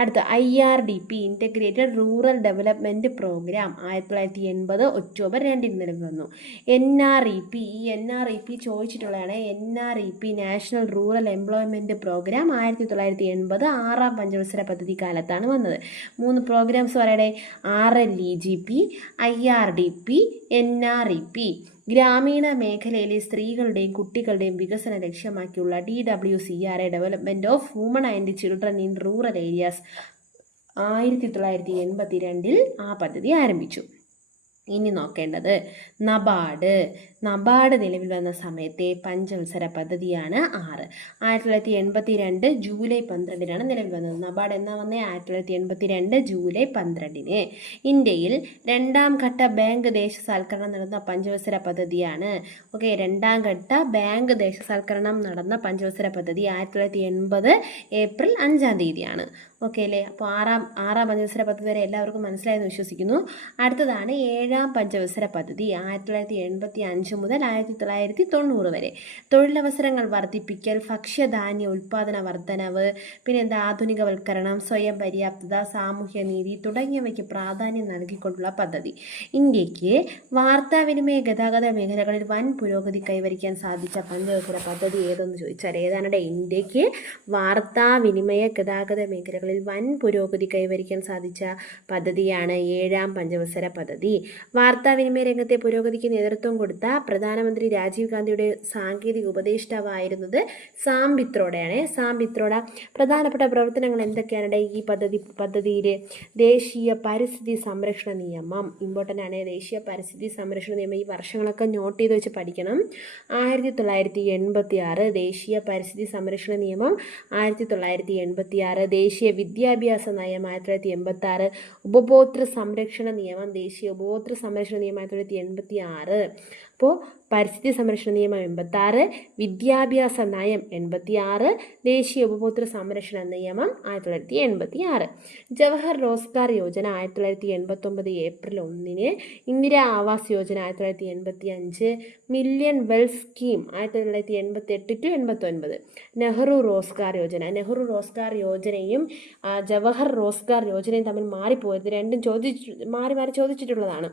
അടുത്ത IRDP, integrated rural development programme 1980 October 2 നിലവിൽ വന്നു. NREP, ഈ NREP ചോദിച്ചിട്ടുള്ളതാണ്. NREP national rural employment programme 1980 6ാം പഞ്ചവത്സര പദ്ധതി കാലത്താണ് വന്നത്. 3 പ്രോഗ്രാംസ് പറയണേ: RLEGP, IRDP, NREP. ഗ്രാമീണ മേഖലയിലെ സ്ത്രീകളുടെയും കുട്ടികളുടെയും വികസനം ലക്ഷ്യമാക്കിയുള്ള DWCRA, development of woman and children in rural areas 1982 ആ പദ്ധതി ആരംഭിച്ചു. ഇനി നോക്കേണ്ടത് നബാർഡ് നിലവിൽ വന്ന സമയത്തെ പഞ്ചവത്സര പദ്ധതിയാണ് 6. 1982 ജൂലൈ 12 നിലവിൽ വന്നത്. നബാർഡ് എന്നാ വന്നേ? 1982 ജൂലൈ 12. ഇന്ത്യയിൽ 2ാം ഘട്ട ബാങ്ക് ദേശസാൽക്കരണം നടന്ന പഞ്ചവത്സര പദ്ധതിയാണ്. 2ാം ഘട്ട ബാങ്ക് ദേശസാൽക്കരണം നടന്ന പഞ്ചവത്സര പദ്ധതി 1980 ഏപ്രിൽ 5 അല്ലേ? അപ്പോൾ ആറാം പഞ്ചവത്സര പദ്ധതി വരെ എല്ലാവർക്കും മനസ്സിലായെന്ന് വിശ്വസിക്കുന്നു. അടുത്തതാണ് 7ാം പഞ്ചവത്സര പദ്ധതി 1985 മുതൽ 1990 വരെ. തൊഴിലവസരങ്ങൾ വർദ്ധിപ്പിക്കൽ, ഭക്ഷ്യധാന്യ ഉൽപ്പാദന വർധനവ്, പിന്നെ ആധുനികവൽക്കരണം, സ്വയം പര്യാപ്തത, സാമൂഹ്യനീതി തുടങ്ങിയവയ്ക്ക് പ്രാധാന്യം നൽകിക്കൊണ്ടുള്ള പദ്ധതി. ഇന്ത്യക്ക് വാർത്താവിനിമയ ഗതാഗത മേഖലകളിൽ വൻ പുരോഗതി കൈവരിക്കാൻ സാധിച്ച പഞ്ചവത്സര പദ്ധതി ഏതെന്ന് ചോദിച്ചാൽ ഏതാണ്? ഇന്ത്യക്ക് വാർത്താവിനിമയ ഗതാഗത മേഖലകളിൽ വൻ പുരോഗതി കൈവരിക്കാൻ സാധിച്ച പദ്ധതിയാണ് 7ാം പഞ്ചവത്സര പദ്ധതി. വാർത്താവിനിമയ രംഗത്തെ പുരോഗതിക്ക് നേതൃത്വം കൊടുത്ത പ്രധാനമന്ത്രി രാജീവ് ഗാന്ധിയുടെ സാങ്കേതിക ഉപദേഷ്ടാവായിരുന്നത് സാം പിത്രോഡയാണ്. പ്രധാനപ്പെട്ട പ്രവർത്തനങ്ങൾ എന്തൊക്കെയാണ് ഈ പദ്ധതിയിൽ? ദേശീയ പരിസ്ഥിതി സംരക്ഷണ നിയമം ഇമ്പോർട്ടൻ്റ് ആണ്. ദേശീയ പരിസ്ഥിതി സംരക്ഷണ നിയമം ഈ വർഷങ്ങളൊക്കെ നോട്ട് ചെയ്ത് വെച്ച് പഠിക്കണം. 1986 ദേശീയ പരിസ്ഥിതി സംരക്ഷണ നിയമം, 1986 ദേശീയ വിദ്യാഭ്യാസ നയം 1986, ഉപഭോക്തൃ സംരക്ഷണ നിയമം, ദേശീയ ഉപഭോക്തൃ സംരക്ഷണ നിയമം 1986. അപ്പോൾ പരിസ്ഥിതി സംരക്ഷണ നിയമം 86, വിദ്യാഭ്യാസ നയം 86, ദേശീയ ഉപഭോക്തൃ സംരക്ഷണ നിയമം 1986. Jawahar Rozgar Yojana 1989 April 1, Indira Awas Yojana 1985, million well scheme 1988 to 89. Nehru Rozgar യോജനയും ജവഹർ റോസ്ഗാർ യോജനയും തമ്മിൽ മാറിപ്പോയത്. രണ്ടും മാറി മാറി ചോദിച്ചിട്ടുള്ളതാണ്.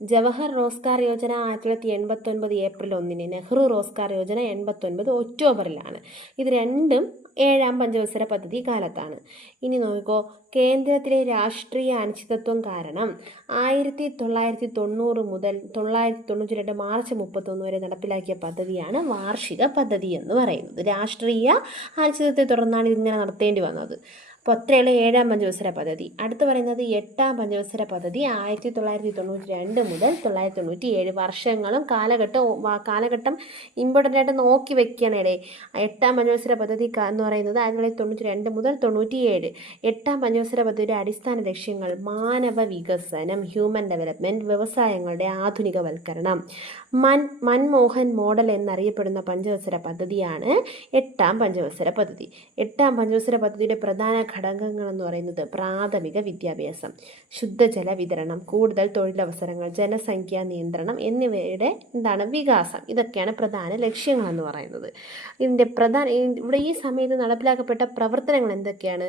ജവഹർ റോസ്ഗാർ യോജന 1989 ഏപ്രിൽ 1-ന്, നെഹ്റു റോസ്ഗാർ യോജന 89 ഒക്ടോബറിലാണ്. ഇത് രണ്ടും 7-ാം പഞ്ചവത്സര പദ്ധതി കാലത്താണ്. ഇനി നോക്കിക്കോ, കേന്ദ്രത്തിലെ രാഷ്ട്രീയ അനിശ്ചിതത്വം കാരണം 1990 മുതൽ 1992 മാർച്ച് 31 വരെ നടപ്പിലാക്കിയ പദ്ധതിയാണ് വാർഷിക പദ്ധതി എന്ന് പറയുന്നത്. രാഷ്ട്രീയ അനിശ്ചിതത്വത്തെ തുടർന്നാണ് ഇതിങ്ങനെ നടത്തേണ്ടി വന്നത്. അപ്പോൾ അത്രയുള്ള 7-ാം പഞ്ചവത്സര പദ്ധതി. അടുത്ത് പറയുന്നത് 8-ാം പഞ്ചവത്സര പദ്ധതി 1992 മുതൽ 1997. വർഷങ്ങളും കാലഘട്ടം ഇമ്പോർട്ടൻ്റ് ആയിട്ട് നോക്കി വെക്കണേ. 8-ാം പഞ്ചവത്സര പദ്ധതി എന്ന് പറയുന്നത് 1992 മുതൽ 97. 8-ാം പഞ്ചവത്സര പദ്ധതിയുടെ അടിസ്ഥാന ലക്ഷ്യങ്ങൾ: മാനവ വികസനം, ഹ്യൂമൻ ഡെവലപ്മെൻറ്റ്, വ്യവസായങ്ങളുടെ ആധുനികവൽക്കരണം. മൻമോഹൻ മോഡൽ എന്നറിയപ്പെടുന്ന പഞ്ചവത്സര പദ്ധതിയാണ് 8-ാം പഞ്ചവത്സര പദ്ധതി. 8-ാം പഞ്ചവത്സര പദ്ധതിയുടെ പ്രധാന ഘടകങ്ങൾ എന്ന് പറയുന്നത് പ്രാഥമിക വിദ്യാഭ്യാസം, ശുദ്ധജല വിതരണം, കൂടുതൽ തൊഴിലവസരങ്ങൾ, ജനസംഖ്യാ നിയന്ത്രണം എന്നിവയുടെ വികാസം. ഇതൊക്കെയാണ് പ്രധാന ലക്ഷ്യങ്ങളെന്ന് പറയുന്നത്. ഇവിടെ ഈ സമയത്ത് നടപ്പിലാക്കപ്പെട്ട പ്രവർത്തനങ്ങൾ എന്തൊക്കെയാണ്?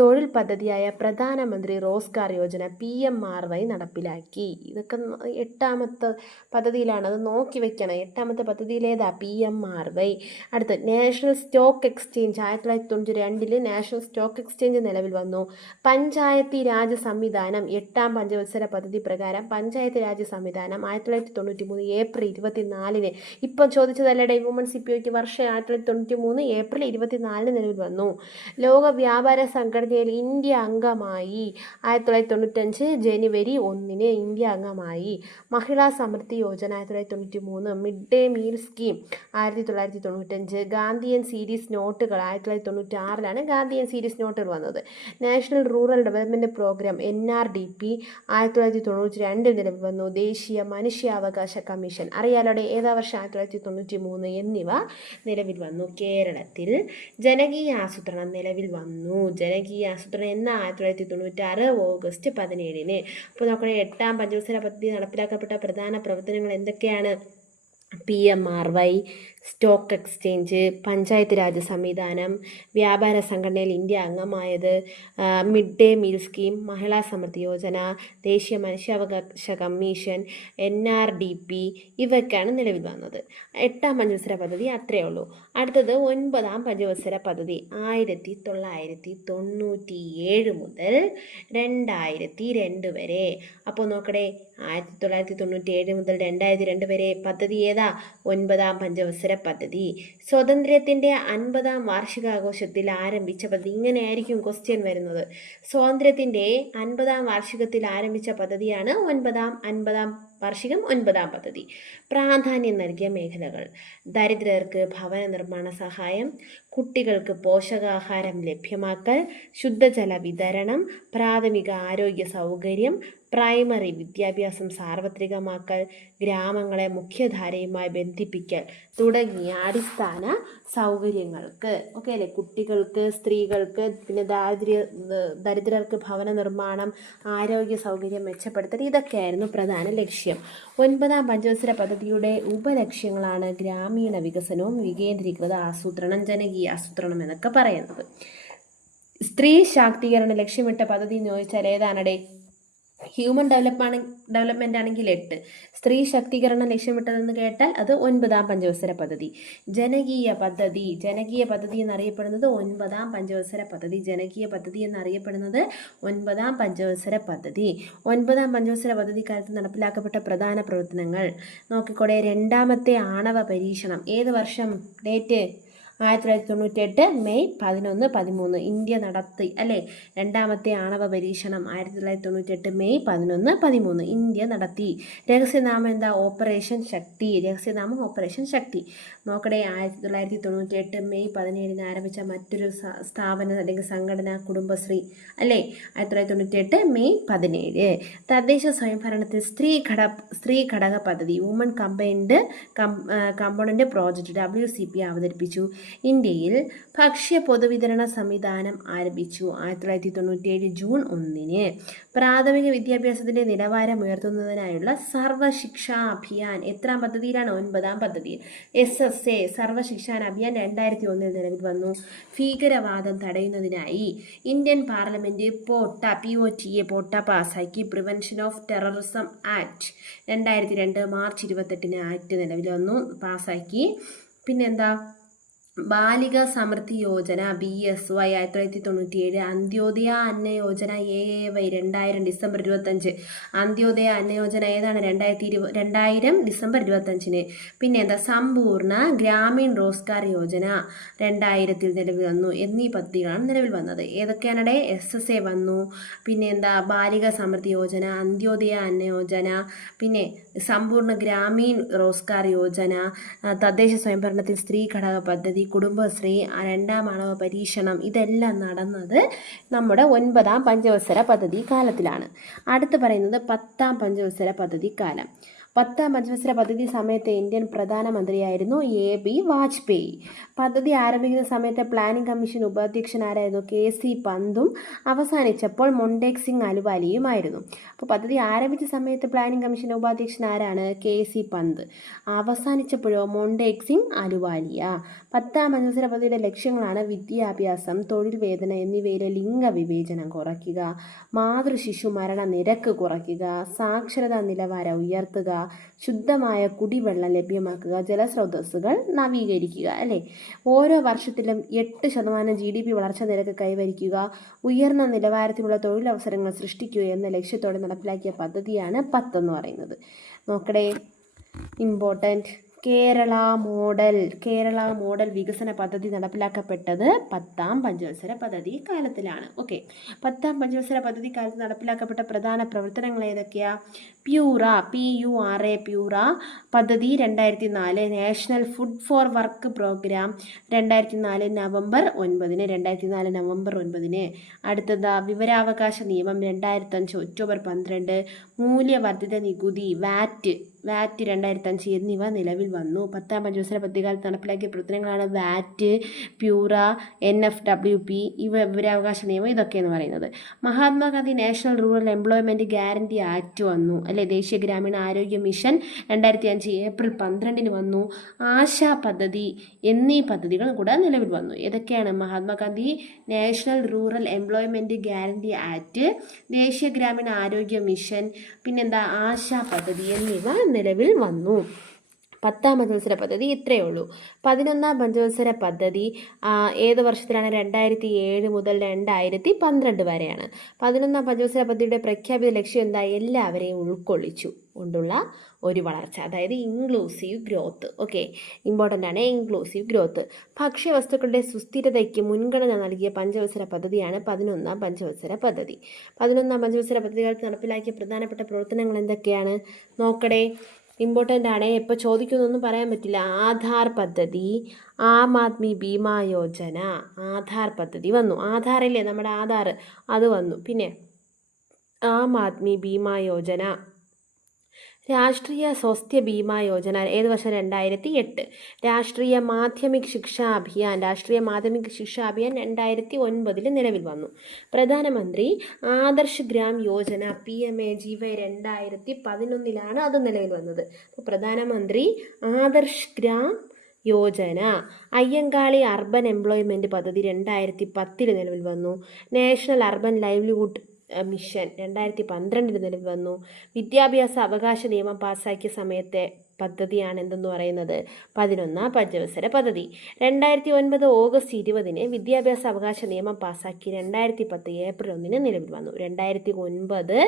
തൊഴിൽ പദ്ധതിയായ പ്രധാനമന്ത്രി റോസ്ഗാർ യോജന PMRY നടപ്പിലാക്കി. ഇതൊക്കെ 8-ാമത്തെ പദ്ധതിയിലാണ്, അത് നോക്കി വെക്കണം. 8-ാമത്തെ പദ്ധതിയിലേതാ? PMRY. അടുത്ത് national stock exchange 1992 national stock exchange നിലവിൽ വന്നു. പഞ്ചായത്തി രാജ് സംവിധാനം 8-ാം പഞ്ചവത്സര പദ്ധതി പ്രകാരം പഞ്ചായത്ത് രാജ് സംവിധാനം 1993 ഏപ്രിൽ 24-ന്, ഇപ്പം ചോദിച്ചതല്ലേ വുമൺ CPOയ്ക്ക്, വർഷം 1993 ഏപ്രിൽ 24-ന് നിലവിൽ വന്നു. ലോക വ്യാപാര സംഘടനയിൽ ഇന്ത്യ അംഗമായി. 1995 ജനുവരി 1-ന് ഇന്ത്യ അംഗമായി. Mahila Samriddhi Yojana 1993. Mid day meal scheme 1995. Gandhian series നോട്ടുകൾ 1996-ലാണ് ഗാന്ധിയൻ സീരീസ് നോട്ടുകൾ വന്നത്. National rural development programme NRDP 1992 നിലവിൽ വന്നു. ദേശീയ മനുഷ്യാവകാശ കമ്മീഷൻ അറിയാലോടെ, ഏതാ വർഷം? 1993 എന്നിവ നിലവിൽ വന്നു. കേരളത്തിൽ ജനകീയ ആസൂത്രണം നിലവിൽ വന്നു. ജനകീയ ആസൂത്രണം എന്ന 1996 ഓഗസ്റ്റ് 17-ന്. അപ്പോൾ നോക്കണേ, 8-ാം പഞ്ചവത്സര പദ്ധതി നടപ്പിലാക്കപ്പെട്ട പ്രധാന പ്രവർത്തനങ്ങൾ എന്തൊക്കെയാണ്? PMRY, stock exchange, panchayat raj സംവിധാനം, വ്യാപാര സംഘടനയിൽ ഇന്ത്യ അംഗമായത്, mid day meal scheme, Mahila Samriddhi Yojana, ദേശീയ മനുഷ്യാവകാശ കമ്മീഷൻ, NRDP ഇവയൊക്കെയാണ് നിലവിൽ വന്നത്. 8-ാം പഞ്ചവത്സര പദ്ധതി അത്രയേ ഉള്ളൂ. അടുത്തത് 9-ാം പഞ്ചവത്സര പദ്ധതി 1997 മുതൽ 2002 വരെ. അപ്പോൾ നോക്കടേ, 1997 മുതൽ 2002 വരെ പദ്ധതി ഏതാ? 9-ാം പഞ്ചവത്സര പദ്ധതി. സ്വാതന്ത്ര്യത്തിൻ്റെ 50-ാം വാർഷികാഘോഷത്തിൽ ആരംഭിച്ച പദ്ധതി. ഇങ്ങനെയായിരിക്കും ക്വസ്റ്റ്യൻ വരുന്നത്. സ്വാതന്ത്ര്യത്തിൻ്റെ 50-ാം വാർഷികത്തിൽ ആരംഭിച്ച പദ്ധതിയാണ് 50-ാം വാർഷികം 9-ാം പദ്ധതി. പ്രാധാന്യം നൽകിയ മേഖലകൾ: ദരിദ്രർക്ക് ഭവന നിർമ്മാണ സഹായം, കുട്ടികൾക്ക് പോഷകാഹാരം ലഭ്യമാക്കൽ, ശുദ്ധജല വിതരണം, പ്രാഥമിക ആരോഗ്യ സൗകര്യം, പ്രൈമറി വിദ്യാഭ്യാസം സാർവത്രികമാക്കൽ, ഗ്രാമങ്ങളെ മുഖ്യധാരയുമായി ബന്ധിപ്പിക്കൽ തുടങ്ങിയ അടിസ്ഥാന സൗകര്യങ്ങൾക്ക് അല്ലേ, കുട്ടികൾക്ക്, സ്ത്രീകൾക്ക്, പിന്നെ ദരിദ്രർക്ക് ഭവന നിർമ്മാണം, ആരോഗ്യ സൗകര്യം മെച്ചപ്പെടുത്തൽ, ഇതൊക്കെയായിരുന്നു പ്രധാന ലക്ഷ്യം. 9-ാം പഞ്ചവത്സര പദ്ധതിയുടെ ഉപലക്ഷ്യങ്ങളാണ് ഗ്രാമീണ വികസനവും വികേന്ദ്രീകൃത ആസൂത്രണം, ജനകീയ ആസൂത്രണം എന്നൊക്കെ പറയുന്നത്. സ്ത്രീ ശാക്തീകരണം ലക്ഷ്യമിട്ട പദ്ധതി എന്ന് ചോദിച്ചാൽ ഏതാണടേ? ഹ്യൂമൻ ഡെവലപ്മെൻ്റ് ആണെങ്കിൽ 8, സ്ത്രീ ശാക്തീകരണം ലക്ഷ്യമിട്ടതെന്ന് കേട്ടാൽ അത് 9-ാം പഞ്ചവത്സര പദ്ധതി. ജനകീയ പദ്ധതി എന്നറിയപ്പെടുന്നത് 9-ാം പഞ്ചവത്സര പദ്ധതി. ജനകീയ പദ്ധതി എന്നറിയപ്പെടുന്നത് 9-ാം പഞ്ചവത്സര പദ്ധതി. 9-ാം പഞ്ചവത്സര പദ്ധതി കാലത്ത് നടപ്പിലാക്കപ്പെട്ട പ്രധാന പ്രവർത്തനങ്ങൾ നോക്കിക്കോടെ. 2ാമത്തെ ആണവ പരീക്ഷണം ഏത് വർഷം? ഡേറ്റ് 1998 മെയ് 11, 13 ഇന്ത്യ നടത്തി അല്ലേ. 2ാമത്തെ ആണവ പരീക്ഷണം 1998 മെയ് 11, 13 ഇന്ത്യ നടത്തി. രഹസ്യനാമം എന്താ? ഓപ്പറേഷൻ ശക്തി. രഹസ്യനാമം ഓപ്പറേഷൻ ശക്തി. നോക്കടേ, 1998 മെയ് 17-ന് ആരംഭിച്ച മറ്റൊരു സ്ഥാപനം അല്ലെങ്കിൽ സംഘടന കുടുംബശ്രീ അല്ലേ. 1998 മെയ് 17. തദ്ദേശ സ്വയംഭരണത്തിൽ സ്ത്രീ ഘടക പദ്ധതി woman combined component project WCP അവതരിപ്പിച്ചു. ഇന്ത്യയിൽ ഭക്ഷ്യ പൊതുവിതരണ സംവിധാനം ആരംഭിച്ചു 1997 ജൂൺ 1. പ്രാഥമിക വിദ്യാഭ്യാസത്തിന്റെ നിലവാരം ഉയർത്തുന്നതിനായുള്ള സർവശിക്ഷാ അഭിയാൻ എത്രാം പദ്ധതിയിലാണ്? 9ാം പദ്ധതിയിൽ. SSA സർവശിക്ഷാ അഭിയാൻ 2001 നിലവിൽ വന്നു. ഭീകരവാദം തടയുന്നതിനായി ഇന്ത്യൻ പാർലമെന്റ് പോട്ട പാസാക്കി. Prevention of terrorism act 2002 March 28 act നിലവിൽ വന്നു, പാസാക്കി. പിന്നെന്താ? ബാലിക സമൃദ്ധി യോജന BSY 1997. അന്ത്യോദയ അന്ന യോജന AAY 2000 ഡിസംബർ 25. അന്ത്യോദയ അന്ന യോജന ഏതാണ്? 2000 ഡിസംബർ 25. പിന്നെ എന്താ? സമ്പൂർണ്ണ ഗ്രാമീൺ റോസ്ഗാർ യോജന 2000 നിലവിൽ വന്നു എന്നീ പദ്ധതികളാണ് നിലവിൽ വന്നത്. ഏതൊക്കെയാണ്? SSA വന്നു, പിന്നെ എന്താ? ബാലിക സമൃദ്ധി യോജന, അന്ത്യോദയ അന്ന യോജന, പിന്നെ സമ്പൂർണ്ണ ഗ്രാമീൺ റോസ്ഗാർ യോജന, തദ്ദേശ സ്വയംഭരണത്തിൽ സ്ത്രീ ഘടക പദ്ധതി, കുടുംബശ്രീ, 2ാം ആണവ പരീക്ഷണം. ഇതെല്ലാം നടന്നത് നമ്മുടെ 9ാം പഞ്ചവത്സര പദ്ധതി കാലത്തിലാണ്. അടുത്ത് പറയുന്നത് 10ാം പഞ്ചവത്സര പദ്ധതി കാലം. 10ാം പഞ്ചവത്സര പദ്ധതി സമയത്ത് ഇന്ത്യൻ പ്രധാനമന്ത്രിയായിരുന്നു AB വാജ്പേയി. പദ്ധതി ആരംഭിക്കുന്ന സമയത്ത് പ്ലാനിംഗ് കമ്മീഷൻ ഉപാധ്യക്ഷനാരായിരുന്നു KC പന്തും അവസാനിച്ചപ്പോൾ മൊണ്ടേക് സിംഗ് അലുവാലിയുമായിരുന്നു. അപ്പോൾ പദ്ധതി ആരംഭിച്ച സമയത്ത് പ്ലാനിംഗ് കമ്മീഷൻ ഉപാധ്യക്ഷൻ ആരാണ്? KC പന്ത്. അവസാനിച്ചപ്പോഴോ? മൊണ്ടേക് സിംഗ് അലുവാലിയ. 10ാം പഞ്ചവത്സര പദ്ധതിയുടെ ലക്ഷ്യങ്ങളാണ് വിദ്യാഭ്യാസം, തൊഴിൽ വേതന എന്നിവയിലെ ലിംഗവിവേചനം കുറയ്ക്കുക, മാതൃശിശു മരണ നിരക്ക് കുറയ്ക്കുക, സാക്ഷരതാ നിലവാരം ഉയർത്തുക, ശുദ്ധമായ കുടിവെള്ളം ലഭ്യമാക്കുക, ജലസ്രോതസ്സുകൾ നവീകരിക്കുക. അല്ലേ? ഓരോ വർഷത്തിലും 8% GDP വളർച്ച നിരക്ക് കൈവരിക്കുക, ഉയർന്ന നിലവാരത്തിലുള്ള തൊഴിലവസരങ്ങൾ സൃഷ്ടിക്കുക എന്ന ലക്ഷ്യത്തോടെ നടപ്പിലാക്കിയ പദ്ധതിയാണ് 10 എന്ന് പറയുന്നത്. നോക്കടേ, ഇമ്പോർട്ടൻറ്റ്. കേരള മോഡൽ വികസന പദ്ധതി നടപ്പിലാക്കപ്പെട്ടത് 10ാം പഞ്ചവത്സര പദ്ധതി കാലത്തിലാണ്. ഓക്കെ, 10ാം പഞ്ചവത്സര പദ്ധതി കാലത്ത് നടപ്പിലാക്കപ്പെട്ട പ്രധാന പ്രവർത്തനങ്ങൾ ഏതൊക്കെയാ? പ്യൂറ പ്യൂറ പദ്ധതി 2004. National food for work programme 2004 November 9. അടുത്തത് വിവരാവകാശ നിയമം 2005 ഒക്ടോബർ 12. മൂല്യവർദ്ധിത നികുതി വാറ്റ് 2005 എന്നിവ നിലവിൽ വന്നു. 10ാം പഞ്ചവത്സര പദ്ധതികാലത്ത് നടപ്പിലാക്കിയ പ്രവർത്തനങ്ങളാണ് വാറ്റ്, പ്യൂറ, NFWP, വിവരാവകാശ നിയമം, ഇതൊക്കെയെന്ന് പറയുന്നത്. Mahatma Gandhi national rural employment guarantee act വന്നു. അല്ലെ? ദേശീയ ഗ്രാമീണ ആരോഗ്യ മിഷൻ 2005 ഏപ്രിൽ 12 വന്നു. ആശാ പദ്ധതി എന്നീ പദ്ധതികൾ കൂടെ നിലവിൽ വന്നു. ഏതൊക്കെയാണ്? Mahatma Gandhi national rural employment guarantee act, ദേശീയ ഗ്രാമീണ ആരോഗ്യ മിഷൻ, പിന്നെന്താ? ആശാ പദ്ധതി എന്നിവ നിലവിൽ വന്നു. 10ാം പഞ്ചവത്സര പദ്ധതി ഇത്രയേ ഉള്ളൂ. 11ാം പഞ്ചവത്സര പദ്ധതി ഏത് വർഷത്തിലാണ്? 2007 മുതൽ 2012 വരെയാണ്. 11ാം പഞ്ചവത്സര പദ്ധതിയുടെ പ്രഖ്യാപിത ലക്ഷ്യം എന്താ? എല്ലാവരെയും ഉൾക്കൊള്ളിച്ചു കൊണ്ടുള്ള ഒരു വളർച്ച, അതായത് ഇൻക്ലൂസീവ് ഗ്രോത്ത്. ഓക്കെ, ഇമ്പോർട്ടൻ്റ് ആണ് ഇൻക്ലൂസീവ് ഗ്രോത്ത്. ഭക്ഷ്യവസ്തുക്കളുടെ സുസ്ഥിരതയ്ക്ക് മുൻഗണന നൽകിയ പഞ്ചവത്സര പദ്ധതിയാണ് 11ാം പഞ്ചവത്സര പദ്ധതി. 11ാം പഞ്ചവത്സര പദ്ധതികാലത്ത് നടപ്പിലാക്കിയ പ്രധാനപ്പെട്ട പ്രവർത്തനങ്ങൾ എന്തൊക്കെയാണ്? നോക്കടേ, ഇമ്പോർട്ടൻ്റ് ആണ്. ഇപ്പോൾ ചോദിക്കുന്നൊന്നും പറയാൻ പറ്റില്ല. ആധാർ പദ്ധതി, ആം ആദ്മി ബീമാ യോജന, ആധാർ പദ്ധതി വന്നു. ആധാറില്ലേ, നമ്മുടെ ആധാർ, അത് വന്നു. പിന്നെ ആം ആദ്മി ബീമാ യോജന, രാഷ്ട്രീയ സ്വാസ്ഥ്യ ബീമാ യോജന ഏത് വർഷം? 2008. രാഷ്ട്രീയ മാധ്യമിക് ശിക്ഷാ അഭിയാൻ 2009 നിലവിൽ വന്നു. പ്രധാനമന്ത്രി ആദർശ് ഗ്രാം യോജന PMAGY 2011 അത് നിലവിൽ വന്നത്. അപ്പോൾ പ്രധാനമന്ത്രി ആദർശ് ഗ്രാം യോജന. അയ്യങ്കാളി അർബൻ എംപ്ലോയ്മെൻറ്റ് പദ്ധതി 2010 നിലവിൽ വന്നു. നാഷണൽ അർബൻ ലൈവ്ലിഹുഡ് മിഷൻ 2012 നിലവിൽ വന്നു. വിദ്യാഭ്യാസ അവകാശ നിയമം പാസ്സാക്കിയ സമയത്തെ പദ്ധതിയാണ് എന്തെന്ന് പറയുന്നത്? 11ാം പഞ്ചവത്സര പദ്ധതി. 2009 ഓഗസ്റ്റ് 20 വിദ്യാഭ്യാസ അവകാശ നിയമം പാസ്സാക്കി. 2010 ഏപ്രിൽ 1 നിലവിൽ വന്നു. 2009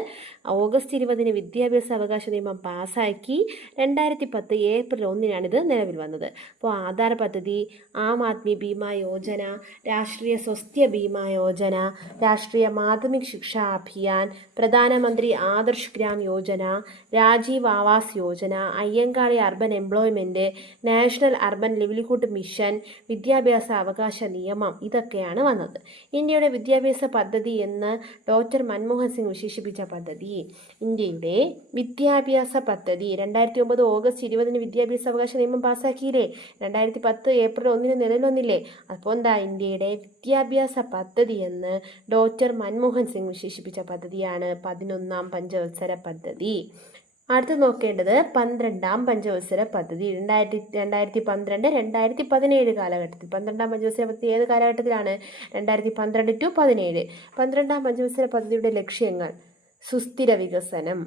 ഓഗസ്റ്റ് 20 വിദ്യാഭ്യാസ അവകാശ നിയമം പാസ്സാക്കി. 2010 ഏപ്രിൽ 1 ഇത് നിലവിൽ വന്നത്. അപ്പോൾ ആധാർ പദ്ധതി, ആം ആദ്മി ബീമാ യോജന, രാഷ്ട്രീയ സ്വാസ്ഥ്യ ബീമാ യോജന, രാഷ്ട്രീയ മാധ്യമിക് ശിക്ഷാ അഭിയാൻ, പ്രധാനമന്ത്രി ആദർശ് ഗ്രാം യോജന, രാജീവ് ആവാസ് യോജന, അയ്യങ്കാളി ബംഗാളി urban employment, national urban livelihood mission, വിദ്യാഭ്യാസ അവകാശ നിയമം, ഇതൊക്കെയാണ് വന്നത്. ഇന്ത്യയുടെ വിദ്യാഭ്യാസ പദ്ധതി എന്ന് ഡോക്ടർ മൻമോഹൻ സിംഗ് വിശേഷിപ്പിച്ച പദ്ധതി, ഇന്ത്യയുടെ വിദ്യാഭ്യാസ പദ്ധതി 2009 ഓഗസ്റ്റ് 20 വിദ്യാഭ്യാസ അവകാശ നിയമം പാസ്സാക്കിയില്ലേ, 2010 ഏപ്രിൽ 1 നിലവിൽ വന്നില്ലേ. അപ്പോൾ എന്താ, ഇന്ത്യയുടെ വിദ്യാഭ്യാസ പദ്ധതി എന്ന് ഡോക്ടർ മൻമോഹൻ സിംഗ് വിശേഷിപ്പിച്ച പദ്ധതിയാണ് 11ാം പഞ്ചവത്സര പദ്ധതി. അടുത്ത് നോക്കേണ്ടത് 12ാം പഞ്ചവത്സര പദ്ധതി 2012-2017 കാലഘട്ടത്തിൽ. 12ാം പഞ്ചവത്സര പദ്ധതി ഏത് കാലഘട്ടത്തിലാണ്? 2012 to 2017. 12ാം പഞ്ചവത്സര പദ്ധതിയുടെ ലക്ഷ്യങ്ങൾ: സുസ്ഥിര വികസനം,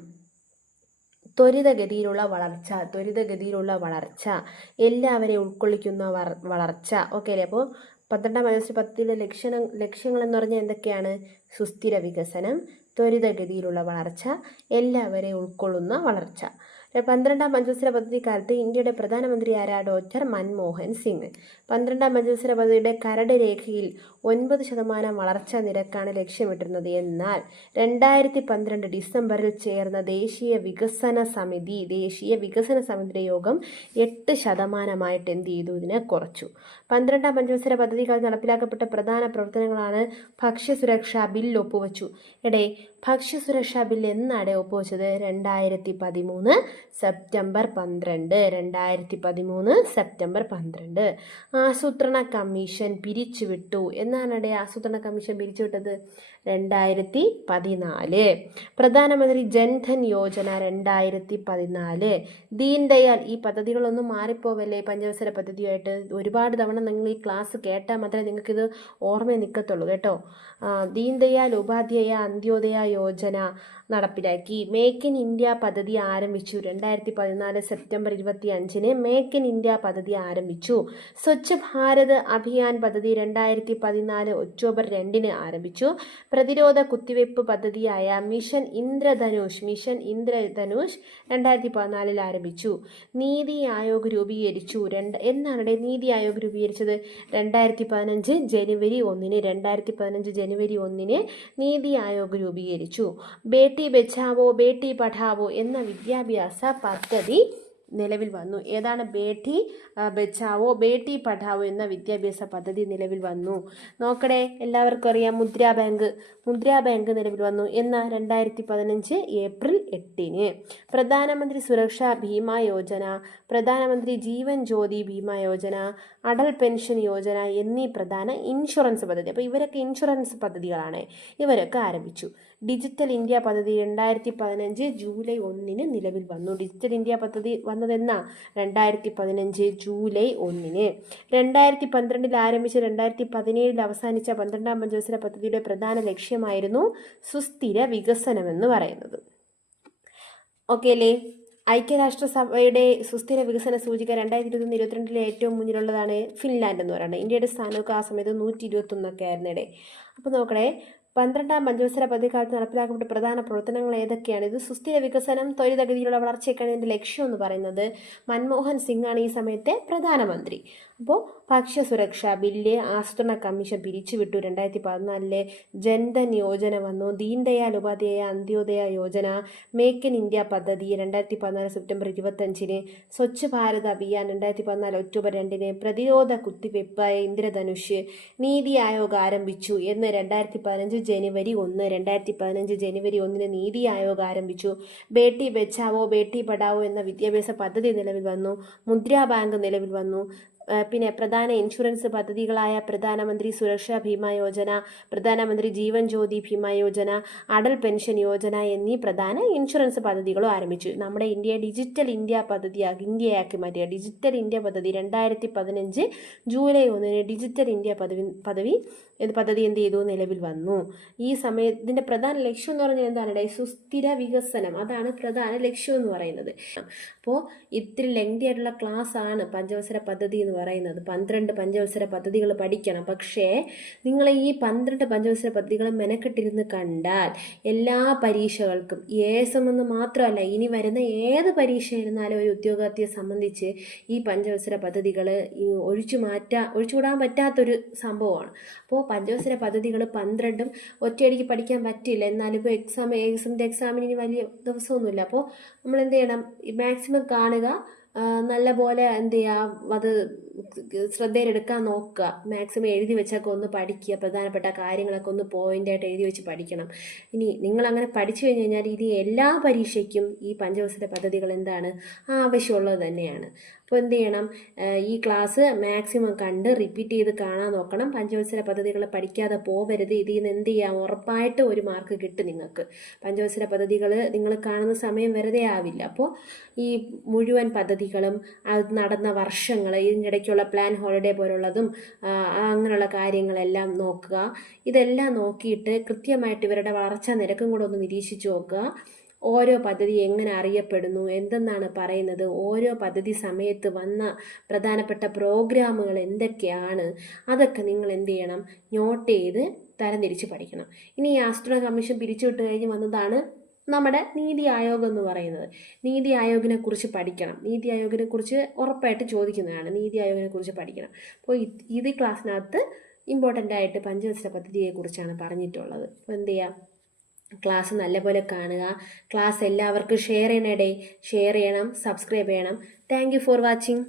ത്വരിതഗതിയിലുള്ള വളർച്ച, എല്ലാവരെയും ഉൾക്കൊള്ളിക്കുന്ന വളർച്ച. ഓക്കെ അല്ലേ? അപ്പോൾ 12ാം പഞ്ചവത്സര പദ്ധതിയുടെ ലക്ഷ്യങ്ങൾ എന്ന് പറഞ്ഞാൽ എന്തൊക്കെയാണ്? സുസ്ഥിര വികസനം, ത്വരിതഗതിയിലുള്ള വളർച്ച, എല്ലാവരെയും ഉൾക്കൊള്ളുന്ന വളർച്ച. 12ാം പഞ്ചവത്സര പദ്ധതി കാലത്ത് ഇന്ത്യയുടെ പ്രധാനമന്ത്രി ആരാ? ഡോക്ടർ മൻമോഹൻ സിംഗ്. 12ാം പഞ്ചവത്സര പദ്ധതിയുടെ കരട് രേഖയിൽ 9% വളർച്ചാ നിരക്കാണ് ലക്ഷ്യമിട്ടിരുന്നത്. എന്നാൽ 2012 ഡിസംബറിൽ ചേർന്ന ദേശീയ വികസന സമിതിയുടെ യോഗം 8% എന്ത് ചെയ്തു? ഇതിനെ കുറച്ചു. 12ാം പഞ്ചവത്സര പദ്ധതി കാലത്ത് നടപ്പിലാക്കപ്പെട്ട പ്രധാന പ്രവർത്തനങ്ങളാണ്: ഭക്ഷ്യസുരക്ഷാ ബിൽ ഒപ്പുവെച്ചു. ഭക്ഷ്യസുരക്ഷാ ബിൽ എന്നാണ് ഒപ്പുവെച്ചത്? 2013 സെപ്റ്റംബർ 12. ആസൂത്രണ കമ്മീഷൻ പിരിച്ചുവിട്ടു. എന്നാണ് ആസൂത്രണ കമ്മീഷൻ പിരിച്ചുവിട്ടത്? 2014. പ്രധാനമന്ത്രി ജൻധൻ യോജന 2014. ദീൻ ദയാൽ, ഈ പദ്ധതികളൊന്നും മാറിപ്പോവല്ലേ പഞ്ചവത്സര പദ്ധതിയായിട്ട്. ഒരുപാട് തവണ നിങ്ങൾ ഈ ക്ലാസ് കേട്ടാൽ മാത്രമേ നിങ്ങൾക്കിത് ഓർമ്മയിൽ നിൽക്കത്തുള്ളൂ കേട്ടോ. ദീൻ ദയാൽ ഉപാധ്യായ അന്ത്യോദയ യോജന നടപ്പിലാക്കി. മേക്ക് ഇൻ ഇന്ത്യ പദ്ധതി ആരംഭിച്ചു. 2014 സെപ്റ്റംബർ 25 മേക്ക് ഇൻ ഇന്ത്യ പദ്ധതി ആരംഭിച്ചു. സ്വച്ഛ് ഭാരത് അഭിയാൻ പദ്ധതി 2014 ഒക്ടോബർ 2 ആരംഭിച്ചു. പ്രതിരോധ കുത്തിവയ്പ്പ് പദ്ധതിയായ മിഷൻ ഇന്ദ്രധനുഷ് 2014 ആരംഭിച്ചു. നീതി ആയോഗ് രൂപീകരിച്ചു. എന്നാണ് നീതി ആയോഗ് രൂപീകരിച്ചത്? 2015 ജനുവരി 1 നീതി ആയോഗ് രൂപീകരിച്ചു. ബേട്ടി ബച്ചാവോ ബേട്ടി പഠാവോ എന്ന വിദ്യാഭ്യാസ പദ്ധതി നിലവിൽ വന്നു. ഏതാണ്? ബേട്ടി ബച്ചാവോ ബേട്ടി പഠാവോ എന്ന വിദ്യാഭ്യാസ പദ്ധതി നിലവിൽ വന്നു. നോക്കണേ, എല്ലാവർക്കും അറിയാം മുദ്രാ ബാങ്ക് നിലവിൽ വന്നു. എന്ന 2015 ഏപ്രിൽ 8. പ്രധാനമന്ത്രി സുരക്ഷാ ബീമാ യോജന, പ്രധാനമന്ത്രി ജീവൻ ജ്യോതി ബീമാ യോജന, അടൽ പെൻഷൻ യോജന എന്നീ പ്രധാന ഇൻഷുറൻസ് പദ്ധതി. അപ്പോൾ ഇവരൊക്കെ ഇൻഷുറൻസ് പദ്ധതികളാണ്. ഇവരൊക്കെ ആരംഭിച്ചു. ഡിജിറ്റൽ ഇന്ത്യ പദ്ധതി 2015 ജൂലൈ 1 നിലവിൽ വന്നു. ഡിജിറ്റൽ ഇന്ത്യ പദ്ധതി വന്നതെന്നാ? 2015 ജൂലൈ 1. 2012 ആരംഭിച്ച് 2017 അവസാനിച്ച 12ാം പഞ്ചവത്സര പദ്ധതിയുടെ പ്രധാന ലക്ഷ്യമായിരുന്നു സുസ്ഥിര വികസനമെന്ന് പറയുന്നത്. ഓക്കെ അല്ലേ? ഐക്യരാഷ്ട്രസഭയുടെ സുസ്ഥിര വികസന സൂചിക 2021-22 ഏറ്റവും മുന്നിലുള്ളതാണ് ഫിൻലാൻഡ് എന്ന് പറയുന്നത്. ഇന്ത്യയുടെ സ്ഥാനമൊക്കെ ആ സമയത്ത് 121 ആയിരുന്നു ഇടേ. അപ്പോൾ നോക്കണേ, 12ാം പഞ്ചവത്സര പദ്ധതി കാലത്ത് നടപ്പിലാക്കപ്പെട്ട പ്രധാന പ്രവർത്തനങ്ങൾ ഏതൊക്കെയാണ്? ഇത് സുസ്ഥിര വികസനം, ത്വരിതഗതിയിലുള്ള വളർച്ചയൊക്കെയാണ് ഇതിൻ്റെ ലക്ഷ്യം എന്ന് പറയുന്നത്. മൻമോഹൻ സിംഗ് ആണ് ഈ സമയത്തെ പ്രധാനമന്ത്രി. അപ്പോൾ ഭക്ഷ്യസുരക്ഷാ ബില്ല്, ആസൂത്രണ കമ്മീഷൻ പിരിച്ചുവിട്ടു. 2014 ജൻധൻ യോജന വന്നു. Deen Dayal Upadhyaya Antyodaya Yojana, make in India പദ്ധതി 2014 സെപ്റ്റംബർ 25. സ്വച്ഛ് ഭാരത് അഭിയാൻ 2014 ഒക്ടോബർ 2. പ്രതിരോധ കുത്തിവയ്പ്പായ ഇന്ദ്രധനുഷ്, നീതി ആയോഗ് ആരംഭിച്ചു എന്ന് 2015 ജനുവരി 1. 2015 ജനുവരി 1 നീതി ആയോഗ് ആരംഭിച്ചു. ബേട്ടി ബച്ചാവോ ബേട്ടി പഠാവോ എന്ന വിദ്യാഭ്യാസ പദ്ധതി നിലവിൽ വന്നു. മുദ്രാ ബാങ്ക് നിലവിൽ വന്നു. പിന്നെ പ്രധാന ഇൻഷുറൻസ് പദ്ധതികളായ പ്രധാനമന്ത്രി സുരക്ഷാ ബീമാ യോജന, പ്രധാനമന്ത്രി ജീവൻ ജ്യോതി ബീമാ യോജന, അടൽ പെൻഷൻ യോജന എന്നീ പ്രധാന ഇൻഷുറൻസ് പദ്ധതികളും ആരംഭിച്ചു. നമ്മുടെ ഇന്ത്യയെ ഡിജിറ്റൽ ഇന്ത്യ ഇന്ത്യയാക്കി മാറ്റിയ ഡിജിറ്റൽ ഇന്ത്യ പദ്ധതി 2015 ജൂലൈ 1 ഡിജിറ്റൽ ഇന്ത്യ പദ്ധതി എന്ത് ചെയ്തു? നിലവിൽ വന്നു. ഈ സമയത്തിൻ്റെ പ്രധാന ലക്ഷ്യം എന്ന് പറഞ്ഞാൽ എന്താണ്? സുസ്ഥിര വികസനം. അതാണ് പ്രധാന ലക്ഷ്യം എന്ന് പറയുന്നത്. അപ്പോൾ ഇത്തിരി ലെങ്തി ആയിട്ടുള്ള ക്ലാസ് ആണ് പഞ്ചവത്സര പദ്ധതി എന്ന് പറയുന്നത്. 12 പഞ്ചവത്സര പദ്ധതികൾ പഠിക്കണം. പക്ഷേ നിങ്ങൾ ഈ 12 പഞ്ചവത്സര പദ്ധതികൾ മെനക്കെട്ടിരുന്ന് കണ്ടാൽ എല്ലാ പരീക്ഷകൾക്കും ASM എന്ന് മാത്രമല്ല, ഇനി വരുന്ന ഏത് പരീക്ഷ ഇരുന്നാലും ഒരു ഉദ്യോഗാർത്ഥിയെ സംബന്ധിച്ച് ഈ പഞ്ചവത്സര പദ്ധതികൾ ഒഴിച്ചുകൂടാൻ പറ്റാത്തൊരു സംഭവമാണ്. അപ്പോൾ പഞ്ചവത്സര പദ്ധതികൾ 12 ഒറ്റയടിക്ക് പഠിക്കാൻ പറ്റില്ല. എന്നാലും ഇപ്പോൾ എക്സാമിന് ഇനി വലിയ ദിവസമൊന്നുമില്ല. അപ്പോൾ നമ്മൾ എന്ത് ചെയ്യണം? മാക്സിമം കാണുക, നല്ലപോലെ എന്ത് ചെയ്യുക, അത് ശ്രദ്ധയിലെടുക്കാൻ നോക്കുക. മാക്സിമം എഴുതി വെച്ചൊക്കെ ഒന്ന് പഠിക്കുക. പ്രധാനപ്പെട്ട കാര്യങ്ങളൊക്കെ ഒന്ന് പോയിൻ്റായിട്ട് എഴുതി വെച്ച് പഠിക്കണം. ഇനി നിങ്ങളങ്ങനെ പഠിച്ചു കഴിഞ്ഞ് കഴിഞ്ഞാൽ ഇത് എല്ലാ പരീക്ഷയ്ക്കും ഈ പഞ്ചവത്സര പദ്ധതികൾ എന്താണ് ആവശ്യമുള്ളത് തന്നെയാണ്. അപ്പോൾ എന്ത് ചെയ്യണം, ഈ ക്ലാസ് മാക്സിമം കണ്ട് റിപ്പീറ്റ് ചെയ്ത് കാണാൻ നോക്കണം. പഞ്ചവത്സര പദ്ധതികൾ പഠിക്കാതെ പോവരുത്. ഇതിൽ നിന്ന് എന്ത് ചെയ്യാം, ഉറപ്പായിട്ട് ഒരു മാർക്ക് കിട്ടും നിങ്ങൾക്ക്. പഞ്ചവത്സര പദ്ധതികൾ നിങ്ങൾ കാണുന്ന സമയം വെറുതെ ആവില്ല. അപ്പോൾ ഈ മുഴുവൻ പദ്ധതികളും അത് നടന്ന വർഷങ്ങൾ, ഇതിനിടയ്ക്കുള്ള പ്ലാൻ ഹോളിഡേ പോലുള്ളതും അങ്ങനെയുള്ള കാര്യങ്ങളെല്ലാം നോക്കുക. ഇതെല്ലാം നോക്കിയിട്ട് കൃത്യമായിട്ട് ഇവരുടെ വളർച്ചാ നിരക്കും കൂടെ ഒന്ന് നിരീക്ഷിച്ച് നോക്കുക. ഓരോ പദ്ധതി എങ്ങനെ അറിയപ്പെടുന്നു, എന്തെന്നാണ് പറയുന്നത്, ഓരോ പദ്ധതി സമയത്ത് വന്ന പ്രധാനപ്പെട്ട പ്രോഗ്രാമുകൾ എന്തൊക്കെയാണ്, അതൊക്കെ നിങ്ങൾ എന്ത് ചെയ്യണം, നോട്ട് ചെയ്ത് തരംതിരിച്ച് പഠിക്കണം. ഇനി ഈ ആസൂത്രണ കമ്മീഷൻ പിരിച്ചുവിട്ട് കഴിഞ്ഞ് വന്നതാണ് നമ്മുടെ നീതി ആയോഗ് എന്ന് പറയുന്നത്. നീതി ആയോഗിനെ കുറിച്ച് പഠിക്കണം. നീതി ആയോഗിനെ കുറിച്ച് ഉറപ്പായിട്ട് ചോദിക്കുന്നതാണ്. നീതി ആയോഗിനെ കുറിച്ച് പഠിക്കണം. അപ്പോൾ ഇത് ക്ലാസ്സിനകത്ത് ഇമ്പോർട്ടൻ്റ് ആയിട്ട് പഞ്ചവത്സര പദ്ധതിയെക്കുറിച്ചാണ് പറഞ്ഞിട്ടുള്ളത്. അപ്പോൾ എന്ത് ചെയ്യാം, ക്ലാസ് നല്ലപോലെ കാണുക. ക്ലാസ് എല്ലാവർക്കും ഷെയർ ചെയ്യണം, സബ്സ്ക്രൈബ് ചെയ്യണം. Thank you for watching.